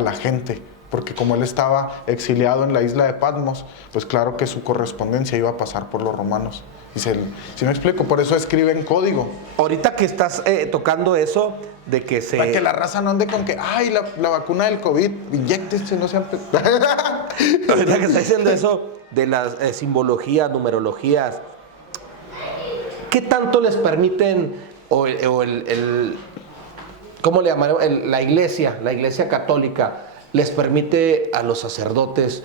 la gente. Porque como él estaba exiliado en la isla de Patmos, pues claro que su correspondencia iba a pasar por los romanos. Si me explico, por eso escribe en código. Ahorita que estás tocando eso, de que se... Para que la raza no ande con que, la vacuna del COVID, inyéctense, no sean... Ahorita que estás diciendo eso, de las simbologías, numerologías, ¿qué tanto les permiten, ¿cómo le llaman? La iglesia católica, les permite a los sacerdotes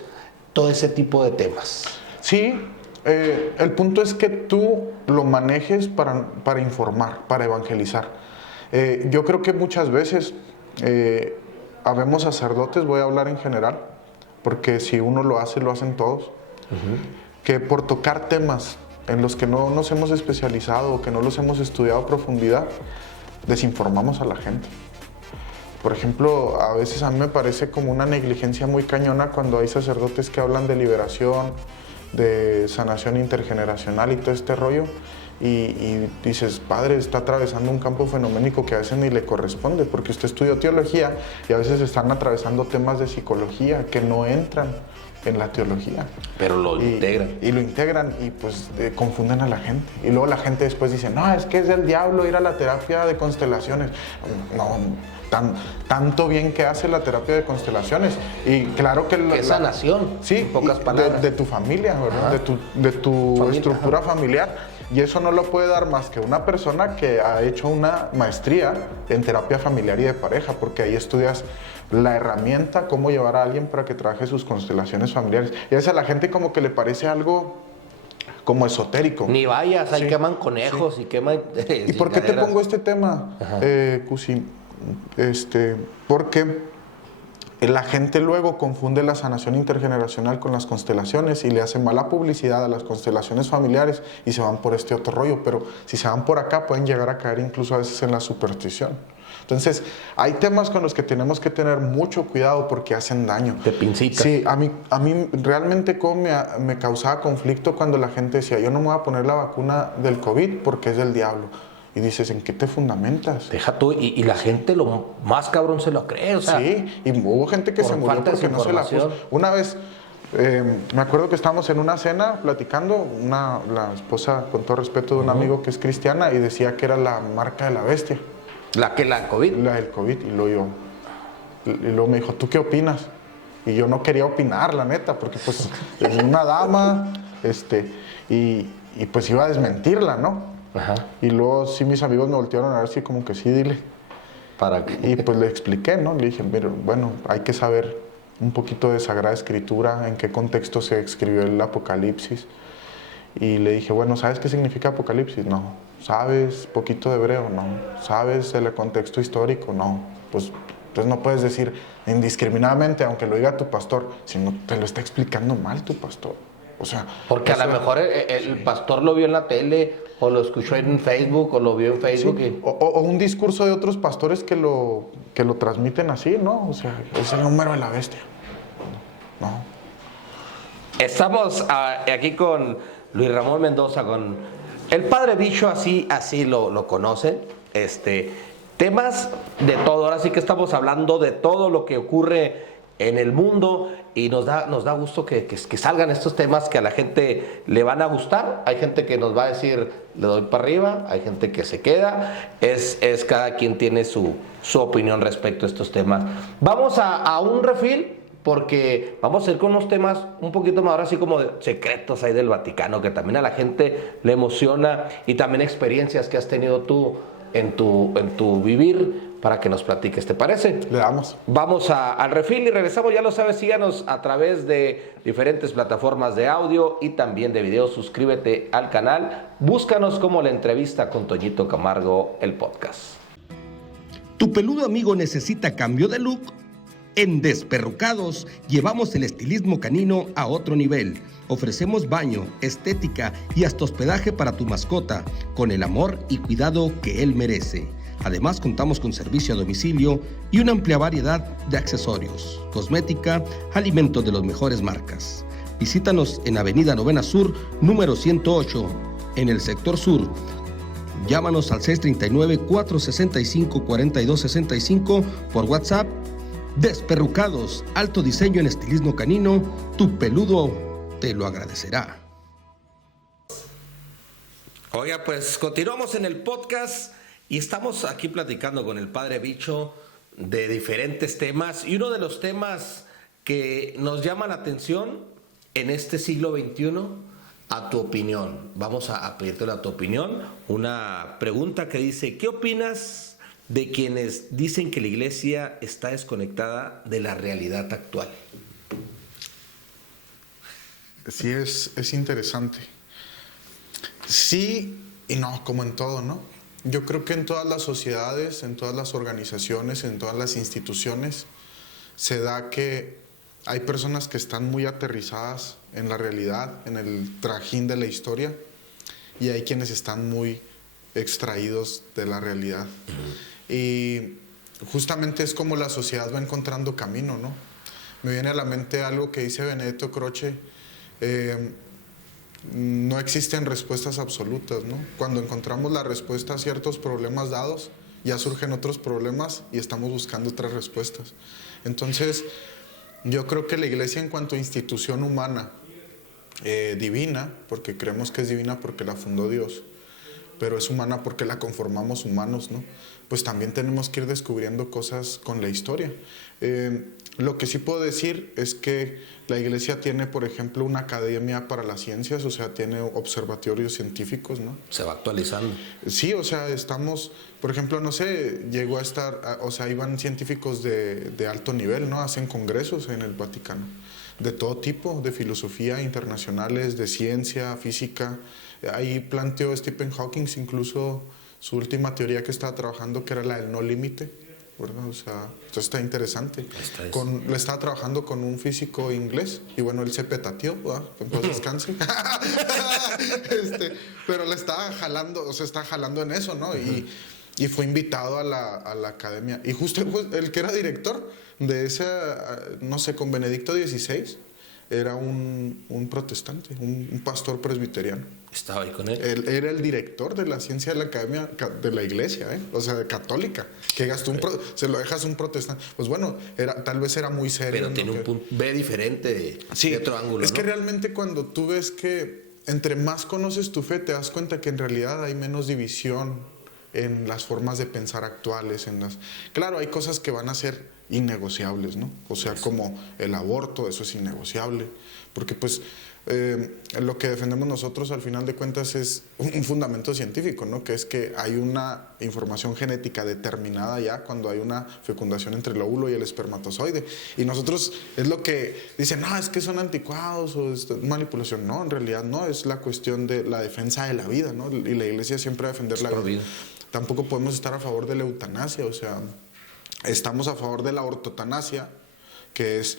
todo ese tipo de temas? Sí. El punto es que tú lo manejes para informar, para evangelizar. Yo creo que muchas veces habemos sacerdotes, voy a hablar en general, porque si uno lo hacen todos, que por tocar temas en los que no nos hemos especializado o que no los hemos estudiado a profundidad, desinformamos a la gente. Por ejemplo, a veces a mí me parece como una negligencia muy cañona cuando hay sacerdotes que hablan de liberación, de sanación intergeneracional y todo este rollo, y dices, padre, está atravesando un campo fenoménico que a veces ni le corresponde, porque usted estudió teología y a veces están atravesando temas de psicología que no entran en la teología. Pero lo integran. Y lo integran y pues confunden a la gente. Y luego la gente después dice, no, es que es del diablo ir a la terapia de constelaciones. No, tanto bien que hace la terapia de constelaciones. Y claro que... ¿Qué sanación? Sí, en pocas palabras. De tu familia, ¿verdad? De tu familia, estructura familiar. Y eso no lo puede dar más que una persona que ha hecho una maestría en terapia familiar y de pareja, porque ahí estudias la herramienta, cómo llevar a alguien para que trabaje sus constelaciones familiares. Y a veces a la gente como que le parece algo como esotérico. Ni vayas, ahí queman conejos y queman... ¿Y por qué te pongo este tema, Cusi? Porque la gente luego confunde la sanación intergeneracional con las constelaciones y le hace mala publicidad a las constelaciones familiares y se van por este otro rollo, pero si se van por acá pueden llegar a caer incluso a veces en la superstición. Entonces, hay temas con los que tenemos que tener mucho cuidado porque hacen daño. De pincitas. Sí, a mí realmente como me causaba conflicto cuando la gente decía, yo no me voy a poner la vacuna del COVID porque es del diablo. Y dices, ¿en qué te fundamentas? Deja tú, y la gente lo más cabrón se lo cree, o sea... Sí, y hubo gente que se murió porque no se la puso. Una vez, me acuerdo que estábamos en una cena platicando, la esposa, con todo respeto, de un amigo que es cristiana, y decía que era la marca de la bestia. ¿La COVID? La del COVID, y luego me dijo, ¿tú qué opinas? Y yo no quería opinar, la neta, porque pues es una dama, y pues iba a desmentirla, ¿no? Ajá. Y luego sí mis amigos me voltearon a ver si como que sí, dile. ¿Para qué? Y pues le expliqué, ¿no? Le dije, pero bueno, hay que saber un poquito de Sagrada Escritura, en qué contexto se escribió el Apocalipsis. Y le dije, bueno, ¿sabes qué significa Apocalipsis? No. ¿Sabes poquito de hebreo? No. ¿Sabes el contexto histórico? No. Pues Entonces no puedes decir indiscriminadamente, aunque lo diga tu pastor, si no te lo está explicando mal tu pastor. O sea, porque a lo mejor el pastor lo vio en la tele, o lo escuchó en Facebook, o lo vio en Facebook. Sí, o un discurso de otros pastores que lo transmiten así, ¿no? O sea, es el número de la bestia. No. Estamos aquí con Luis Ramón Mendoza, con el Padre Bicho, así lo conocen. Temas de todo, ahora sí que estamos hablando de todo lo que ocurre en el mundo, y nos da gusto que salgan estos temas que a la gente le van a gustar. Hay gente que nos va a decir, le doy para arriba, hay gente que se queda, es cada quien tiene su opinión respecto a estos temas. Vamos a un refil, porque vamos a ir con unos temas un poquito más ahora así como de secretos ahí del Vaticano, que también a la gente le emociona, y también experiencias que has tenido tú en tu vivir, para que nos platiques, ¿te parece? Le damos. Vamos al refil y regresamos. Ya lo sabes, síganos a través de diferentes plataformas de audio y también de video. Suscríbete al canal, búscanos como La Entrevista con Toñito Camargo, el podcast. ¿Tu peludo amigo necesita cambio de look? En Desperrucados llevamos el estilismo canino a otro nivel. Ofrecemos baño, estética y hasta hospedaje para tu mascota, con el amor y cuidado que él merece. Además, contamos con servicio a domicilio y una amplia variedad de accesorios, cosmética, alimentos de las mejores marcas. Visítanos en Avenida Novena Sur, número 108, en el sector sur. Llámanos al 639-465-4265 por WhatsApp. Desperrucados, alto diseño en estilismo canino, tu peludo te lo agradecerá. Oiga, pues continuamos en el podcast y estamos aquí platicando con el Padre Bicho de diferentes temas, y uno de los temas que nos llama la atención en este siglo XXI, a tu opinión. Vamos a pedirte a tu opinión una pregunta que dice: ¿qué opinas de quienes dicen que la iglesia está desconectada de la realidad actual? Sí, es interesante. Sí y no, como en todo, ¿no? Yo creo que en todas las sociedades, en todas las organizaciones, en todas las instituciones, se da que hay personas que están muy aterrizadas en la realidad, en el trajín de la historia, y hay quienes están muy extraídos de la realidad. Y justamente es como la sociedad va encontrando camino, ¿no? Me viene a la mente algo que dice Benedetto Croce: no existen respuestas absolutas, ¿no? Cuando encontramos la respuesta a ciertos problemas dados, ya surgen otros problemas y estamos buscando otras respuestas. Entonces, yo creo que la iglesia, en cuanto a institución humana, divina, porque creemos que es divina porque la fundó Dios, pero es humana porque la conformamos humanos, ¿no? Pues también tenemos que ir descubriendo cosas con la historia. Lo que sí puedo decir es que la iglesia tiene, por ejemplo, una academia para las ciencias, o sea, tiene observatorios científicos, ¿no? Se va actualizando. Sí, o sea, estamos, por ejemplo, no sé, llegó a estar, o sea, iban científicos de alto nivel, ¿no? Hacen congresos en el Vaticano, de todo tipo, de filosofía, internacionales, de ciencia, física. Ahí planteó Stephen Hawking incluso su última teoría que estaba trabajando, que era la del no límite, ¿verdad? O sea, esto está interesante. Le estaba trabajando con un físico inglés y bueno, él se petateó, ¿verdad? En paz descanse. Pero le estaba jalando, o sea, está jalando en eso, ¿no? Y fue invitado a la academia. Y justo el que era director de esa, no sé, con Benedicto XVI, era un protestante, un pastor presbiteriano. Estaba ahí con él. Él era el director de la ciencia de la academia de la iglesia, o sea, católica, que gastó se lo dejas un protestante. Pues bueno, tal vez era muy serio. Pero tiene un punto B diferente, sí, de otro ángulo, es ¿no? Que realmente cuando tú ves que entre más conoces tu fe, te das cuenta que en realidad hay menos división en las formas de pensar actuales. Claro, hay cosas que van a ser innegociables, ¿no? O sea, como el aborto, eso es innegociable, porque pues lo que defendemos nosotros al final de cuentas es un fundamento científico, ¿no? Que es que hay una información genética determinada ya cuando hay una fecundación entre el óvulo y el espermatozoide, y nosotros es lo que dicen, no, es que son anticuados o es manipulación. No, en realidad no, es la cuestión de la defensa de la vida, ¿no? Y la iglesia siempre va a defender la vida. Tampoco podemos estar a favor de la eutanasia, o sea, estamos a favor de la ortotanasia, que es,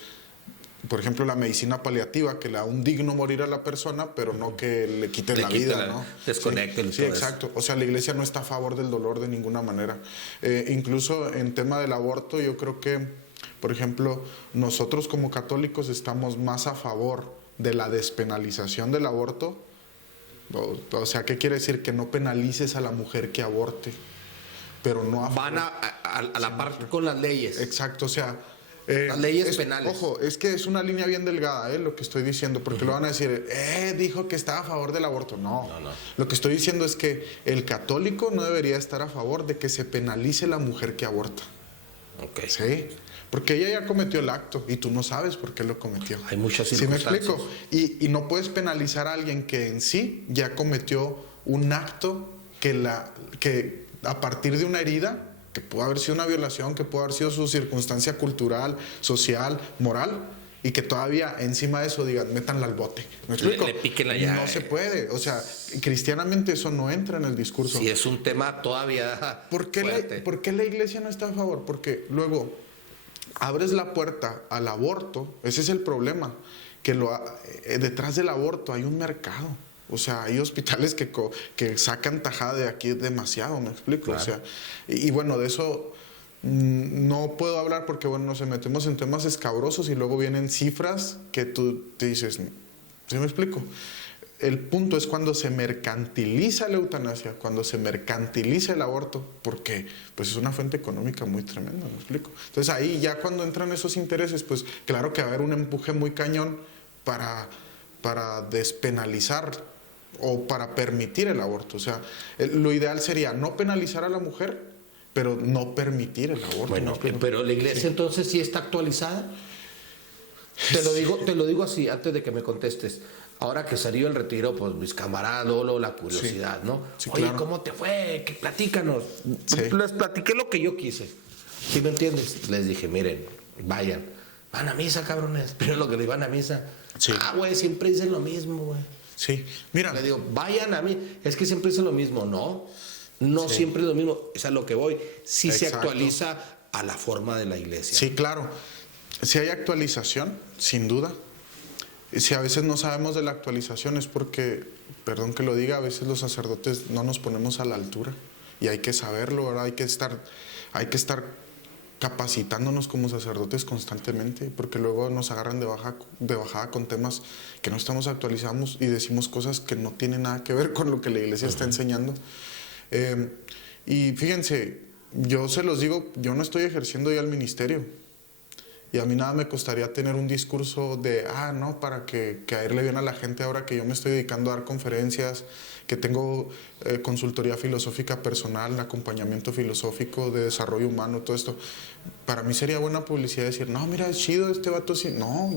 por ejemplo, la medicina paliativa, que le da un digno morir a la persona, pero no que le quiten la vida, ¿no? Desconecten. Sí, exacto. O sea, la iglesia no está a favor del dolor de ninguna manera. Incluso en tema del aborto, yo creo que, por ejemplo, nosotros como católicos estamos más a favor de la despenalización del aborto. O sea, ¿qué quiere decir? Que no penalices a la mujer que aborte, pero no a Van a la par con las leyes. Exacto, o sea... las leyes penales. Ojo, es que es una línea bien delgada, lo que estoy diciendo, porque lo van a decir, dijo que estaba a favor del aborto. No. Lo que estoy diciendo es que el católico no debería estar a favor de que se penalice la mujer que aborta. Ok. Sí, porque ella ya cometió el acto y tú no sabes por qué lo cometió. Hay muchas ¿Sí me circunstancias. explico? Y no puedes penalizar a alguien que en sí ya cometió un acto que a partir de una herida, que pudo haber sido una violación, que pudo haber sido su circunstancia cultural, social, moral, y que todavía encima de eso digan, métanla al bote. ¿Me explico? Le piquen la llave. No se puede. O sea, cristianamente eso no entra en el discurso. Sí, es un tema todavía ¿Por qué la iglesia no está a favor? Porque luego abres la puerta al aborto. Ese es el problema, que detrás del aborto hay un mercado. O sea, hay hospitales que sacan tajada de aquí demasiado, ¿me explico? Claro. O sea, y bueno, de eso no puedo hablar porque, bueno, nos metemos en temas escabrosos y luego vienen cifras que tú te dices, ¿sí me explico? El punto es cuando se mercantiliza la eutanasia, cuando se mercantiliza el aborto, porque pues es una fuente económica muy tremenda, ¿me explico? Entonces ahí ya cuando entran esos intereses, pues claro que va a haber un empuje muy cañón para despenalizar o para permitir el aborto. O sea, lo ideal sería no penalizar a la mujer, pero no permitir el aborto. Bueno, pero la iglesia entonces sí está actualizada. Te lo digo así, antes de que me contestes. Ahora que salió el retiro, pues mis camaradas, Lolo, la curiosidad, ¿no? Sí, oye, claro. ¿cómo te fue? ¿Qué platícanos? Sí. Les platiqué lo que yo quise. ¿Sí me entiendes? Les dije, miren, van a misa, cabrones. Pero lo que le van a misa. Sí. Güey, siempre dicen lo mismo, güey. Sí, mira. Le digo, vayan a mí. Es que siempre dicen lo mismo. No Sí. siempre es lo mismo. Es a lo que voy. Sí se Exacto. actualiza a la forma de la iglesia. Sí, claro. Si hay actualización, sin duda. Si a veces no sabemos de la actualización es porque, perdón que lo diga, a veces los sacerdotes no nos ponemos a la altura. Y hay que saberlo, ¿verdad? Hay que estar capacitándonos como sacerdotes constantemente, porque luego nos agarran de bajada con temas que no estamos actualizando y decimos cosas que no tienen nada que ver con lo que la iglesia está enseñando. Y fíjense, yo se los digo, yo no estoy ejerciendo ya el ministerio. Y a mí nada me costaría tener un discurso de, no, para que caerle bien a la gente ahora que yo me estoy dedicando a dar conferencias, que tengo consultoría filosófica personal, acompañamiento filosófico de desarrollo humano, todo esto. Para mí sería buena publicidad decir, no, mira, es chido este vato. Sí. No,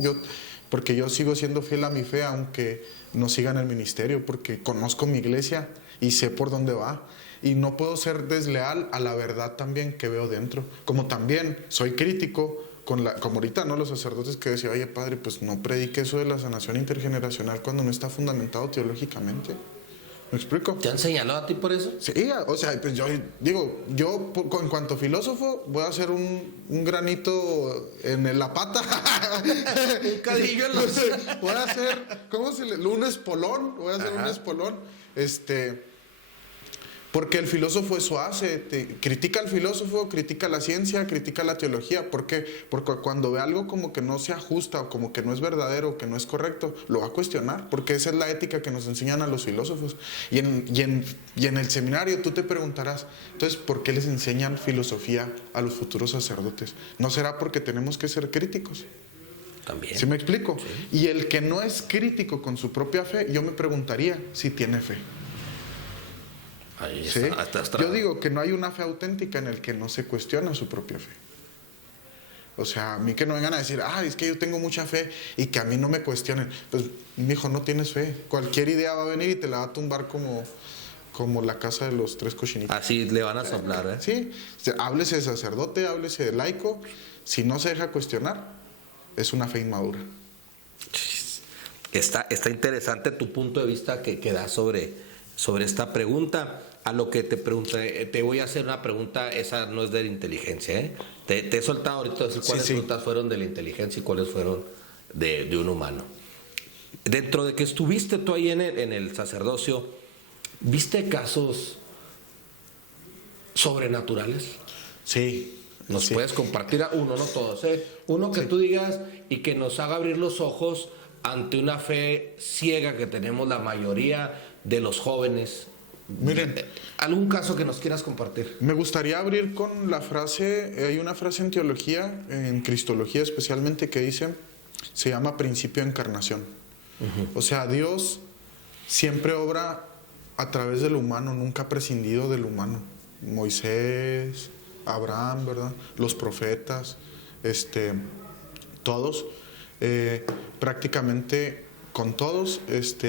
porque yo sigo siendo fiel a mi fe, aunque no siga en el ministerio, porque conozco mi iglesia y sé por dónde va. Y no puedo ser desleal a la verdad también que veo dentro. Como también soy crítico como ahorita, ¿no? Los sacerdotes que decían, oye, padre, pues no predique eso de la sanación intergeneracional cuando no está fundamentado teológicamente. ¿Me explico? ¿Te han señalado a ti por eso? Sí, o sea, pues yo digo, en cuanto filósofo voy a hacer un granito en la pata. Un cadillo en los... Voy a hacer, un espolón, voy a hacer un espolón. Porque el filósofo eso hace, critica al filósofo, critica la ciencia, critica la teología. ¿Por qué? Porque cuando ve algo como que no se ajusta o como que no es verdadero, que no es correcto, lo va a cuestionar, porque esa es la ética que nos enseñan a los filósofos. Y en el seminario tú te preguntarás, entonces, ¿por qué les enseñan filosofía a los futuros sacerdotes? ¿No será porque tenemos que ser críticos? También. ¿Sí me explico? Sí. Y el que no es crítico con su propia fe, yo me preguntaría si tiene fe. Ahí ¿Sí? está. Yo digo que no hay una fe auténtica en el que no se cuestiona su propia fe. O sea, a mí que no vengan a decir, es que yo tengo mucha fe y que a mí no me cuestionen. Pues, mijo, no tienes fe. Cualquier idea va a venir y te la va a tumbar como la casa de los tres cochinitos. Así le van a soplar, ¿eh? Sí, háblese de sacerdote, háblese de laico. Si no se deja cuestionar, es una fe inmadura. Está interesante tu punto de vista que das sobre esta pregunta. A lo que te pregunté, te voy a hacer una pregunta, esa no es de inteligencia, ¿eh? Te he soltado ahorita decir cuáles Sí. frutas fueron de la inteligencia y cuáles fueron de un humano. Dentro de que estuviste tú ahí en el sacerdocio, ¿viste casos sobrenaturales? Sí. ¿Nos sí. puedes compartir uno, no todos, uno que tú digas y que nos haga abrir los ojos ante una fe ciega que tenemos la mayoría de los jóvenes? Miren, ¿Algún caso que nos quieras compartir? me gustaría abrir con la frase, hay una frase en teología, en cristología especialmente, que dice, se llama principio de encarnación. O sea, Dios siempre obra a través del humano, nunca ha prescindido del humano. Moisés, Abraham, ¿verdad? Los profetas, todos, prácticamente con todos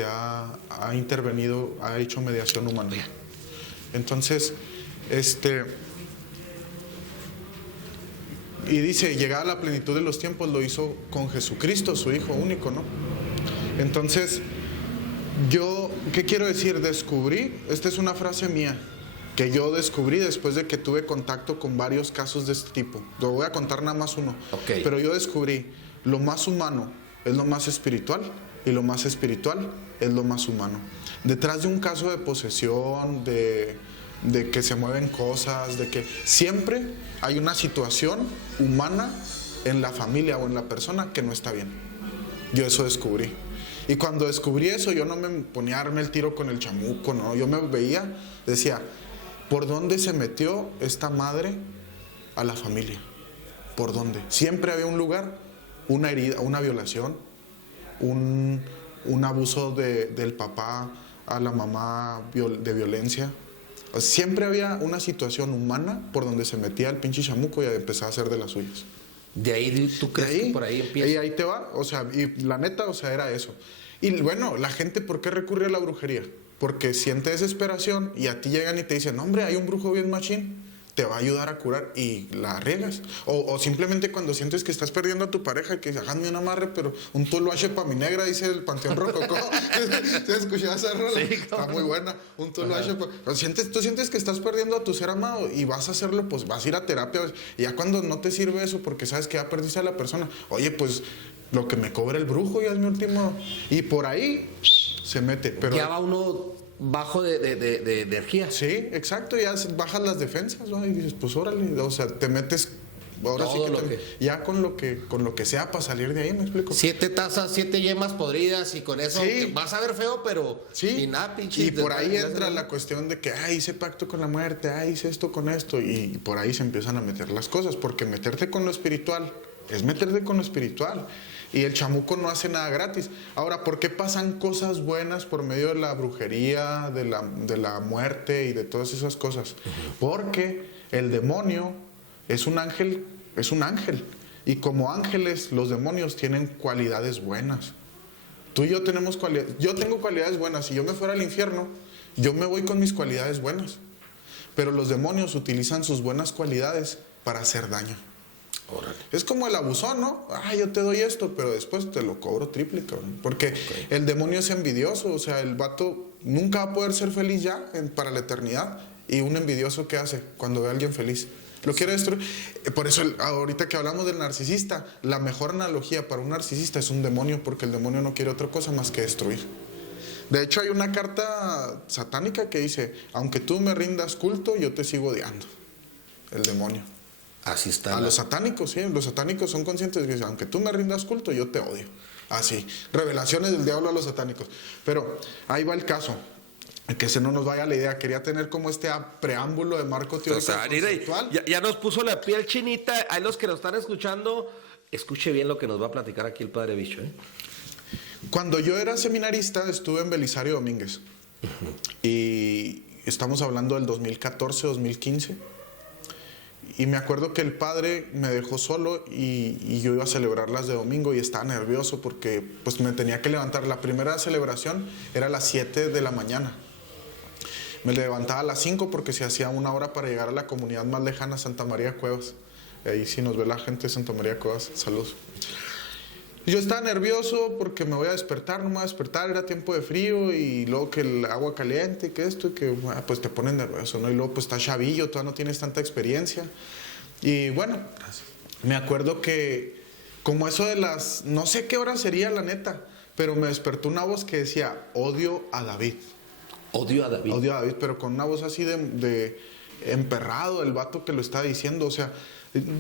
ha intervenido, ha hecho mediación humana. Entonces, y dice, llegada la plenitud de los tiempos, lo hizo con Jesucristo, su Hijo único, ¿no? Entonces, yo, ¿qué quiero decir? Descubrí, esta es una frase mía, que yo descubrí después de que tuve contacto con varios casos de este tipo. Lo voy a contar nada más uno. Okay. Pero yo descubrí, lo más humano es lo más espiritual y lo más espiritual es lo más humano. Detrás de un caso de posesión, de que se mueven cosas, de que siempre hay una situación humana en la familia o en la persona que no está bien. Yo eso descubrí. Y cuando descubrí eso, yo no me ponía a darme el tiro con el chamuco, no. Yo me veía, decía, ¿por dónde se metió esta madre a la familia? ¿Por dónde? Siempre había un lugar, una herida, una violación, un abuso del papá a la mamá de violencia. O sea, siempre había una situación humana por donde se metía el pinche chamuco y empezaba a hacer de las suyas. De ahí, ¿tú crees que por ahí empieza? Y ahí te va, o sea, y la neta, o sea, era eso. Y bueno, la gente, ¿por qué recurre a la brujería? Porque siente desesperación y a ti llegan y te dicen, hombre, hay un brujo bien machín, te va a ayudar a curar y la riegas. O simplemente cuando sientes que estás perdiendo a tu pareja, que hazme un amarre, pero un tuluache pa' mi negra, dice el Panteón Rococó. ¿Se escuchaba esa rola? Sí, está muy buena. Un tuluache pa... Tú sientes que estás perdiendo a tu ser amado y vas a hacerlo, pues vas a ir a terapia. Y ya cuando no te sirve eso porque sabes que ya perdiste a la persona, oye, pues lo que me cobra el brujo ya es mi último. Y por ahí se mete. Pero ya va uno bajo de energía. sí, exacto, ya bajas las defensas, ¿no? Y dices, pues órale, o sea, te metes ahora Todo sí que ya con lo que sea para salir de ahí, ¿me explico? 7 tazas, 7 yemas podridas y con eso Sí. vas a ver feo, pero Sí, ni nada, pinche. y por ahí entra la cuestión de que, hice pacto con la muerte, hice esto con esto, y por ahí se empiezan a meter las cosas, porque meterte con lo espiritual es meterte con lo espiritual. Y el chamuco no hace nada gratis. Ahora, ¿por qué pasan cosas buenas por medio de la brujería, de la muerte y de todas esas cosas? Porque el demonio es un ángel, Y como ángeles, los demonios tienen cualidades buenas. Tú y yo tenemos cualidades. Yo tengo cualidades buenas. Si yo me fuera al infierno, yo me voy con mis cualidades buenas. Pero los demonios utilizan sus buenas cualidades para hacer daño. Órale. Es como el abusón, ¿no? Yo te doy esto, pero después te lo cobro triple, cabrón. Porque el demonio es envidioso, o sea, el vato nunca va a poder ser feliz ya para la eternidad. Y un envidioso, ¿qué hace cuando ve a alguien feliz? Lo quiere destruir. Por eso, ahorita que hablamos del narcisista, la mejor analogía para un narcisista es un demonio, porque el demonio no quiere otra cosa más que destruir. De hecho, hay una carta satánica que dice, aunque tú me rindas culto, yo te sigo odiando. El demonio. Así está. A los satánicos, sí, los satánicos son conscientes de que aunque tú me rindas culto, yo te odio. Así, revelaciones del diablo a los satánicos. Pero ahí va el caso, que se no nos vaya la idea. Quería tener como este preámbulo de marco teórico conceptual. Ya nos puso la piel chinita. Hay los que nos están escuchando, escuche bien lo que nos va a platicar aquí el padre Bicho. Cuando yo era seminarista, estuve en Belisario Domínguez. Y estamos hablando del 2014, 2015. Y me acuerdo que el padre me dejó solo y yo iba a celebrar las de domingo y estaba nervioso porque pues me tenía que levantar. La primera celebración era a las 7 de la mañana. Me levantaba a las 5 porque se hacía 1 hora para llegar a la comunidad más lejana, Santa María de Cuevas. Ahí sí nos ve la gente de Santa María de Cuevas. Saludos. Yo estaba nervioso porque me voy a despertar, no me voy a despertar, era tiempo de frío y luego que el agua caliente, que esto y que pues te pone nervioso, ¿no? Y luego pues estás chavillo, todavía no tienes tanta experiencia. Y bueno, me acuerdo que como eso de las, no sé qué hora sería la neta, pero me despertó una voz que decía, odio a David. Odio a David. Odio a David, pero con una voz así de emperrado, el vato que lo está diciendo. O sea,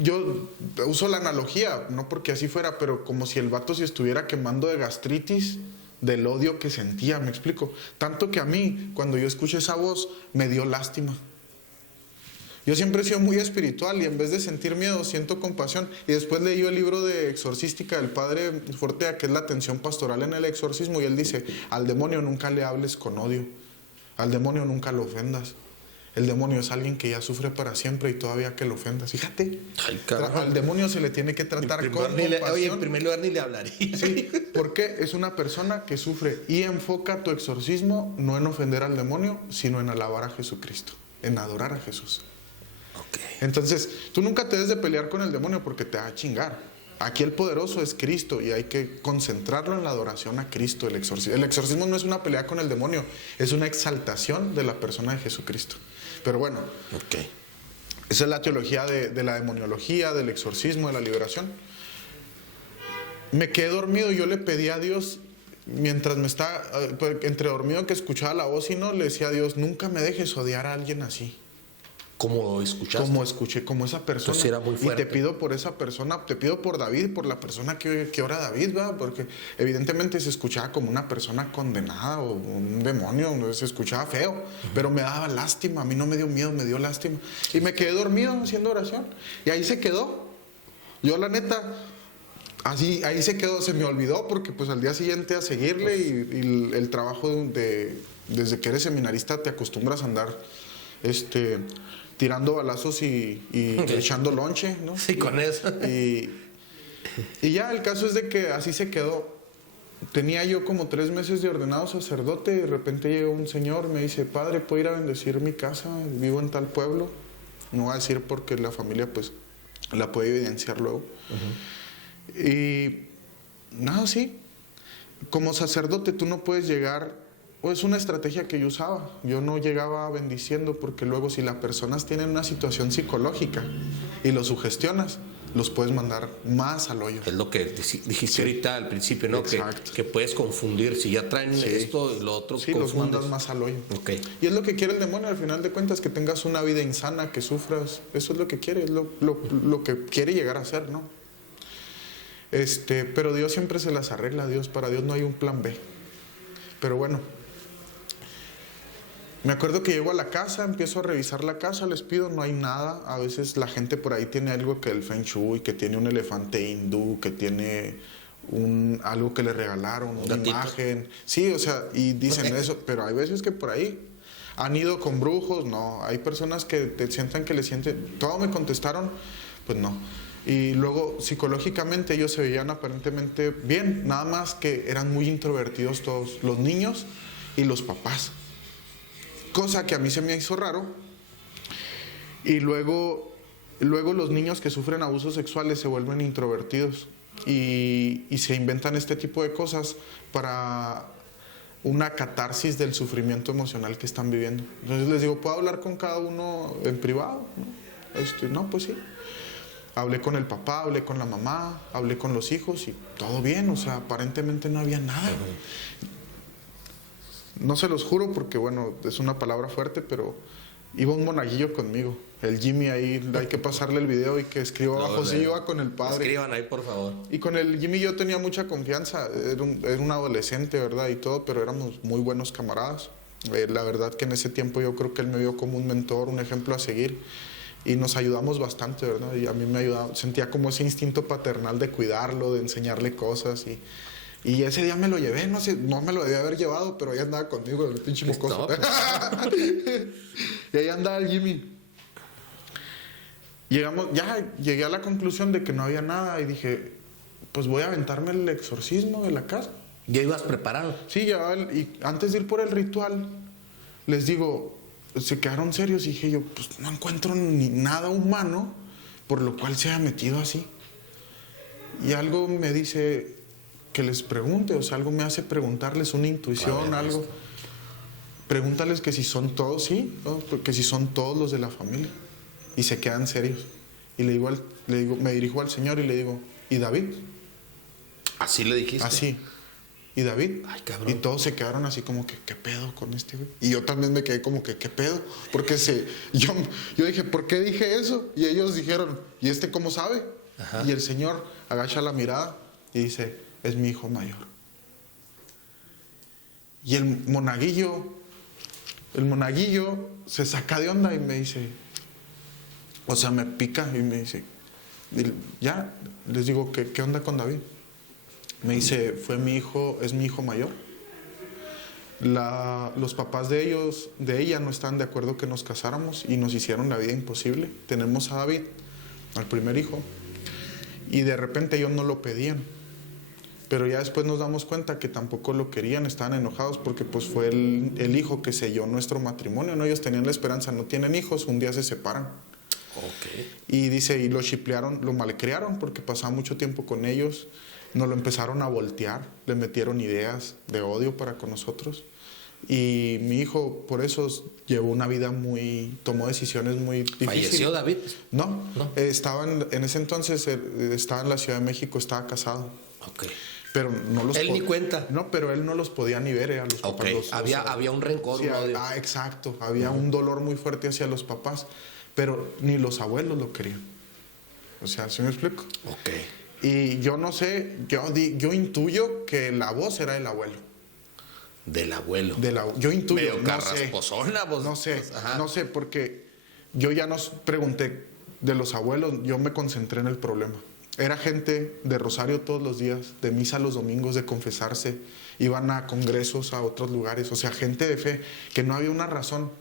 yo uso la analogía, no porque así fuera, pero como si el vato se estuviera quemando de gastritis del odio que sentía, ¿me explico? Tanto que a mí, cuando yo escuché esa voz, me dio lástima. Yo siempre he sido muy espiritual y en vez de sentir miedo, siento compasión. Y después leí el libro de exorcística del padre Fortea, que es la atención pastoral en el exorcismo, y él dice, al demonio nunca le hables con odio, al demonio nunca lo ofendas. El demonio es alguien que ya sufre para siempre y todavía que lo ofendas. Fíjate, al demonio se le tiene que tratar con compasión. Oye, en primer lugar ni le hablaría. Sí, porque es una persona que sufre y enfoca tu exorcismo no en ofender al demonio, sino en alabar a Jesucristo, en adorar a Jesús. Okay. Entonces, tú nunca te debes de pelear con el demonio porque te va a chingar. Aquí el poderoso es Cristo y hay que concentrarlo en la adoración a Cristo. El exorcismo no es una pelea con el demonio, es una exaltación de la persona de Jesucristo. Pero bueno, Okay. Esa es la teología de la demoniología, del exorcismo, de la liberación. Me quedé dormido y yo le pedí a Dios, mientras me estaba, entre dormido que escuchaba la voz y no, le decía a Dios, nunca me dejes odiar a alguien así. ¿Cómo escuchaste? Como escuché, como esa persona. Entonces era muy fuerte. Y te pido por esa persona, te pido por David, por la persona que ora David, ¿verdad? Porque evidentemente se escuchaba como una persona condenada o un demonio, se escuchaba feo, pero me daba lástima, a mí no me dio miedo, me dio lástima. Y me quedé dormido haciendo oración, y ahí se quedó. Yo la neta, así, ahí se quedó, se me olvidó, porque pues al día siguiente a seguirle y el trabajo desde que eres seminarista te acostumbras a andar, tirando balazos y echando lonche, ¿no? Sí, con eso. Y ya, el caso es de que así se quedó. Tenía yo como 3 meses de ordenado sacerdote y de repente llegó un señor, me dice, padre, ¿puedo ir a bendecir mi casa? Vivo en tal pueblo. No voy a decir porque la familia pues la puede evidenciar luego. Y nada, sí. Como sacerdote tú no puedes llegar. Es una estrategia que yo usaba. Yo no llegaba bendiciendo porque luego si las personas tienen una situación psicológica y los sugestionas, los puedes mandar más al hoyo. Es lo que dijiste ahorita al principio, ¿no? Que puedes confundir. Si ya traen esto y lo otro, sí, los mandas más al hoyo. Okay. Y es lo que quiere el demonio al final de cuentas, que tengas una vida insana, que sufras. Eso es lo que quiere, es lo que quiere llegar a ser, ¿no? Pero Dios siempre se las arregla. Para Dios no hay un plan B. Pero bueno, me acuerdo que llego a la casa, empiezo a revisar la casa, les pido, no hay nada. A veces la gente por ahí tiene algo que el Feng Shui, que tiene un elefante hindú, que tiene algo que le regalaron, una imagen. Sí, o sea, y dicen eso, pero hay veces que por ahí han ido con brujos, no. Hay personas que te sientan que le sienten, todo me contestaron, pues no. Y luego psicológicamente ellos se veían aparentemente bien, nada más que eran muy introvertidos todos, los niños y los papás. Cosa que a mí se me hizo raro. Y luego los niños que sufren abusos sexuales se vuelven introvertidos y se inventan este tipo de cosas para una catarsis del sufrimiento emocional que están viviendo. Entonces les digo, ¿puedo hablar con cada uno en privado? No, pues sí. Hablé con el papá, hablé con la mamá, hablé con los hijos y todo bien, o sea, aparentemente no había nada. No se los juro porque, bueno, es una palabra fuerte, pero iba un monaguillo conmigo. El Jimmy ahí, hay que pasarle el video y que escriba abajo. Sí, iba con el padre. Escriban ahí, por favor. Y con el Jimmy yo tenía mucha confianza. Era un adolescente, ¿verdad? Y todo, pero éramos muy buenos camaradas. La verdad que en ese tiempo yo creo que él me vio como un mentor, un ejemplo a seguir. Y nos ayudamos bastante, ¿verdad? Y a mí me ayudaba. Sentía como ese instinto paternal de cuidarlo, de enseñarle cosas y ese día me lo llevé, no sé, no me lo debía haber llevado, pero ahí andaba conmigo, el pinche mocoso. Y ahí andaba el Jimmy. Llegué a la conclusión de que no había nada y dije, pues voy a aventarme el exorcismo de la casa. ¿Ya ibas preparado? Sí, y antes de ir por el ritual, les digo, se quedaron serios y dije yo, pues no encuentro ni nada humano por lo cual se haya metido así. Y algo me dice que les pregunte, o sea, algo me hace preguntarles, una intuición, algo. Pregúntales que si son todos, sí, ¿no? Que si son todos los de la familia. Y se quedan serios. Y me dirijo al Señor y le digo, ¿y David? ¿Así le dijiste? Así. ¿Y David? Ay, cabrón. Y todos se quedaron así como que, ¿qué pedo con este güey? Y yo también me quedé como que, ¿qué pedo? Porque yo dije, ¿por qué dije eso? Y ellos dijeron, ¿y este cómo sabe? Ajá. Y el Señor agacha la mirada y dice, es mi hijo mayor. Y el monaguillo se saca de onda y me dice, o sea, me pica y me dice, ya, les digo, ¿qué onda con David? Me dice, es mi hijo mayor. Los papás de ella no estaban de acuerdo que nos casáramos y nos hicieron la vida imposible. Tenemos a David, al primer hijo, y de repente ellos no lo pedían. Pero ya después nos damos cuenta que tampoco lo querían, estaban enojados porque pues fue el hijo que selló nuestro matrimonio, ¿no? Ellos tenían la esperanza, no tienen hijos, un día se separan. Okay. Y dice, y lo chiplearon, lo malcriaron porque pasaba mucho tiempo con ellos. Nos lo empezaron a voltear, le metieron ideas de odio para con nosotros. Y mi hijo, por eso, tomó decisiones muy difíciles. ¿Falleció David? No. En ese entonces estaba en la Ciudad de México, estaba casado. Okay. Pero no los él ni cuenta. No, pero él no los podía ni ver a los papás. Okay. Había un rencor, sí, un odio. Exacto. Había un dolor muy fuerte hacia los papás, pero ni los abuelos lo querían. O sea, ¿sí me explico? Okay. Y yo no sé, yo intuyo que la voz era del abuelo. Del abuelo. Yo intuyo, no sé. No sé, porque yo ya nos pregunté de los abuelos, yo me concentré en el problema. Era gente de rosario todos los días, de misa los domingos, de confesarse, iban a congresos, a otros lugares, o sea, gente de fe, que no había una razón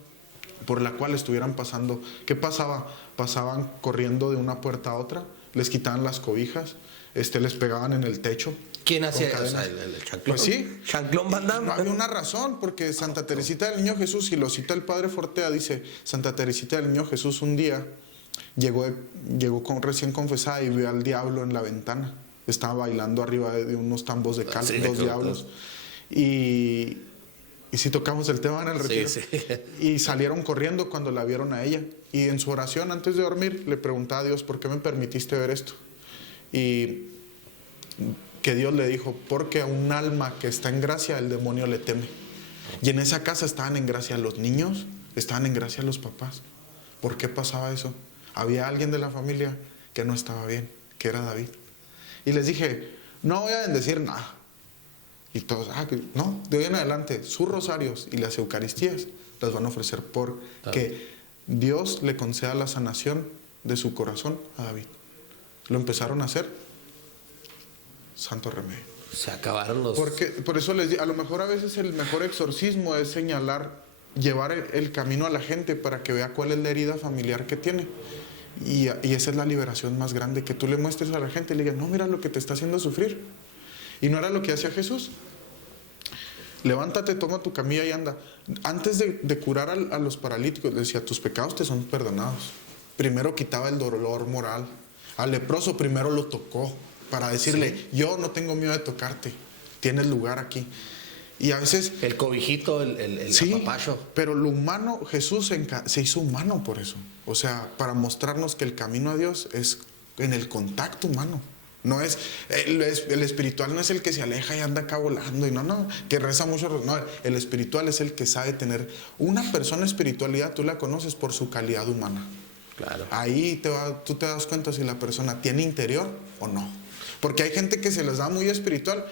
por la cual estuvieran pasando. ¿Qué pasaba? Pasaban corriendo de una puerta a otra, les quitaban las cobijas, les pegaban en el techo. ¿Quién hacía eso? O sea, el chanclón. Pues sí. Chanclón Van Damme. No había una razón, porque Santa Teresita del Niño Jesús, y lo cita el padre Fortea, dice, Santa Teresita del Niño Jesús un día llegó recién confesada y vio al diablo en la ventana. Estaba bailando arriba de unos tambos de cal, dos diablos. Y si tocamos el tema en el retiro. Sí. Y salieron corriendo cuando la vieron a ella. Y en su oración, antes de dormir, le preguntaba a Dios, ¿por qué me permitiste ver esto? Y que Dios le dijo, porque a un alma que está en gracia, el demonio le teme. Y en esa casa estaban en gracia los niños, estaban en gracia los papás. ¿Por qué pasaba eso? Había alguien de la familia que no estaba bien, que era David. Y les dije, no voy a bendecir nada. Y todos, no, de hoy en adelante, sus rosarios y las eucaristías las van a ofrecer porque Dios le conceda la sanación de su corazón a David. Lo empezaron a hacer, santo remedio. Se acabaron los... Por eso les digo, a lo mejor a veces el mejor exorcismo es llevar el camino a la gente para que vea cuál es la herida familiar que tiene. Y esa es la liberación más grande, que tú le muestres a la gente y le digas, no, mira lo que te está haciendo sufrir. Y no era lo que hacía Jesús. Levántate, toma tu camilla y anda. Antes de curar a los paralíticos, decía, tus pecados te son perdonados. Primero quitaba el dolor moral. Al leproso primero lo tocó para decirle, yo no tengo miedo de tocarte, tienes lugar aquí. Y a veces... El cobijito, el sí, apapacho. Pero lo humano, Jesús se hizo humano por eso. O sea, para mostrarnos que el camino a Dios es en el contacto humano. No es, el espiritual no es el que se aleja y anda acá volando y no, que reza mucho. No, el espiritual es el que sabe tener una persona espiritualidad, tú la conoces por su calidad humana. Claro. Ahí tú te das cuenta si la persona tiene interior o no. Porque hay gente que se les da muy espiritual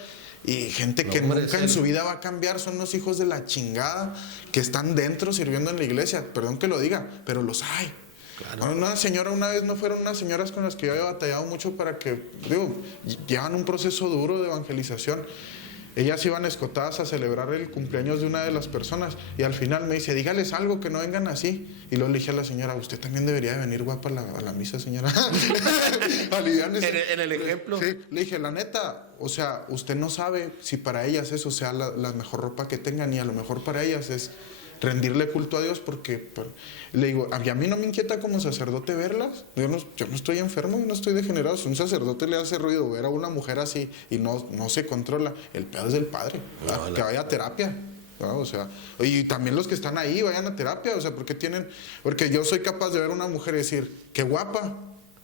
y gente que nunca en su vida va a cambiar, son los hijos de la chingada que están dentro sirviendo en la iglesia. Perdón que lo diga, pero los hay. Claro. Una señora, una vez no fueron unas señoras con las que yo había batallado mucho para que, llevan un proceso duro de evangelización. Ellas iban escotadas a celebrar el cumpleaños de una de las personas y al final me dice, dígales algo, que no vengan así. Y luego le dije a la señora, usted también debería de venir guapa a la misa, señora. en el ejemplo. Sí, le dije, la neta, o sea, usted no sabe si para ellas eso sea la mejor ropa que tengan y a lo mejor para ellas es rendirle culto a Dios porque le digo, a mí no me inquieta como sacerdote verlas. Yo no estoy enfermo, no estoy degenerado. Si un sacerdote le hace ruido ver a una mujer así y no se controla, el pedo es del padre, que vaya a terapia, ¿no? O sea, y también los que están ahí vayan a terapia, o sea, porque yo soy capaz de ver a una mujer y decir, qué guapa,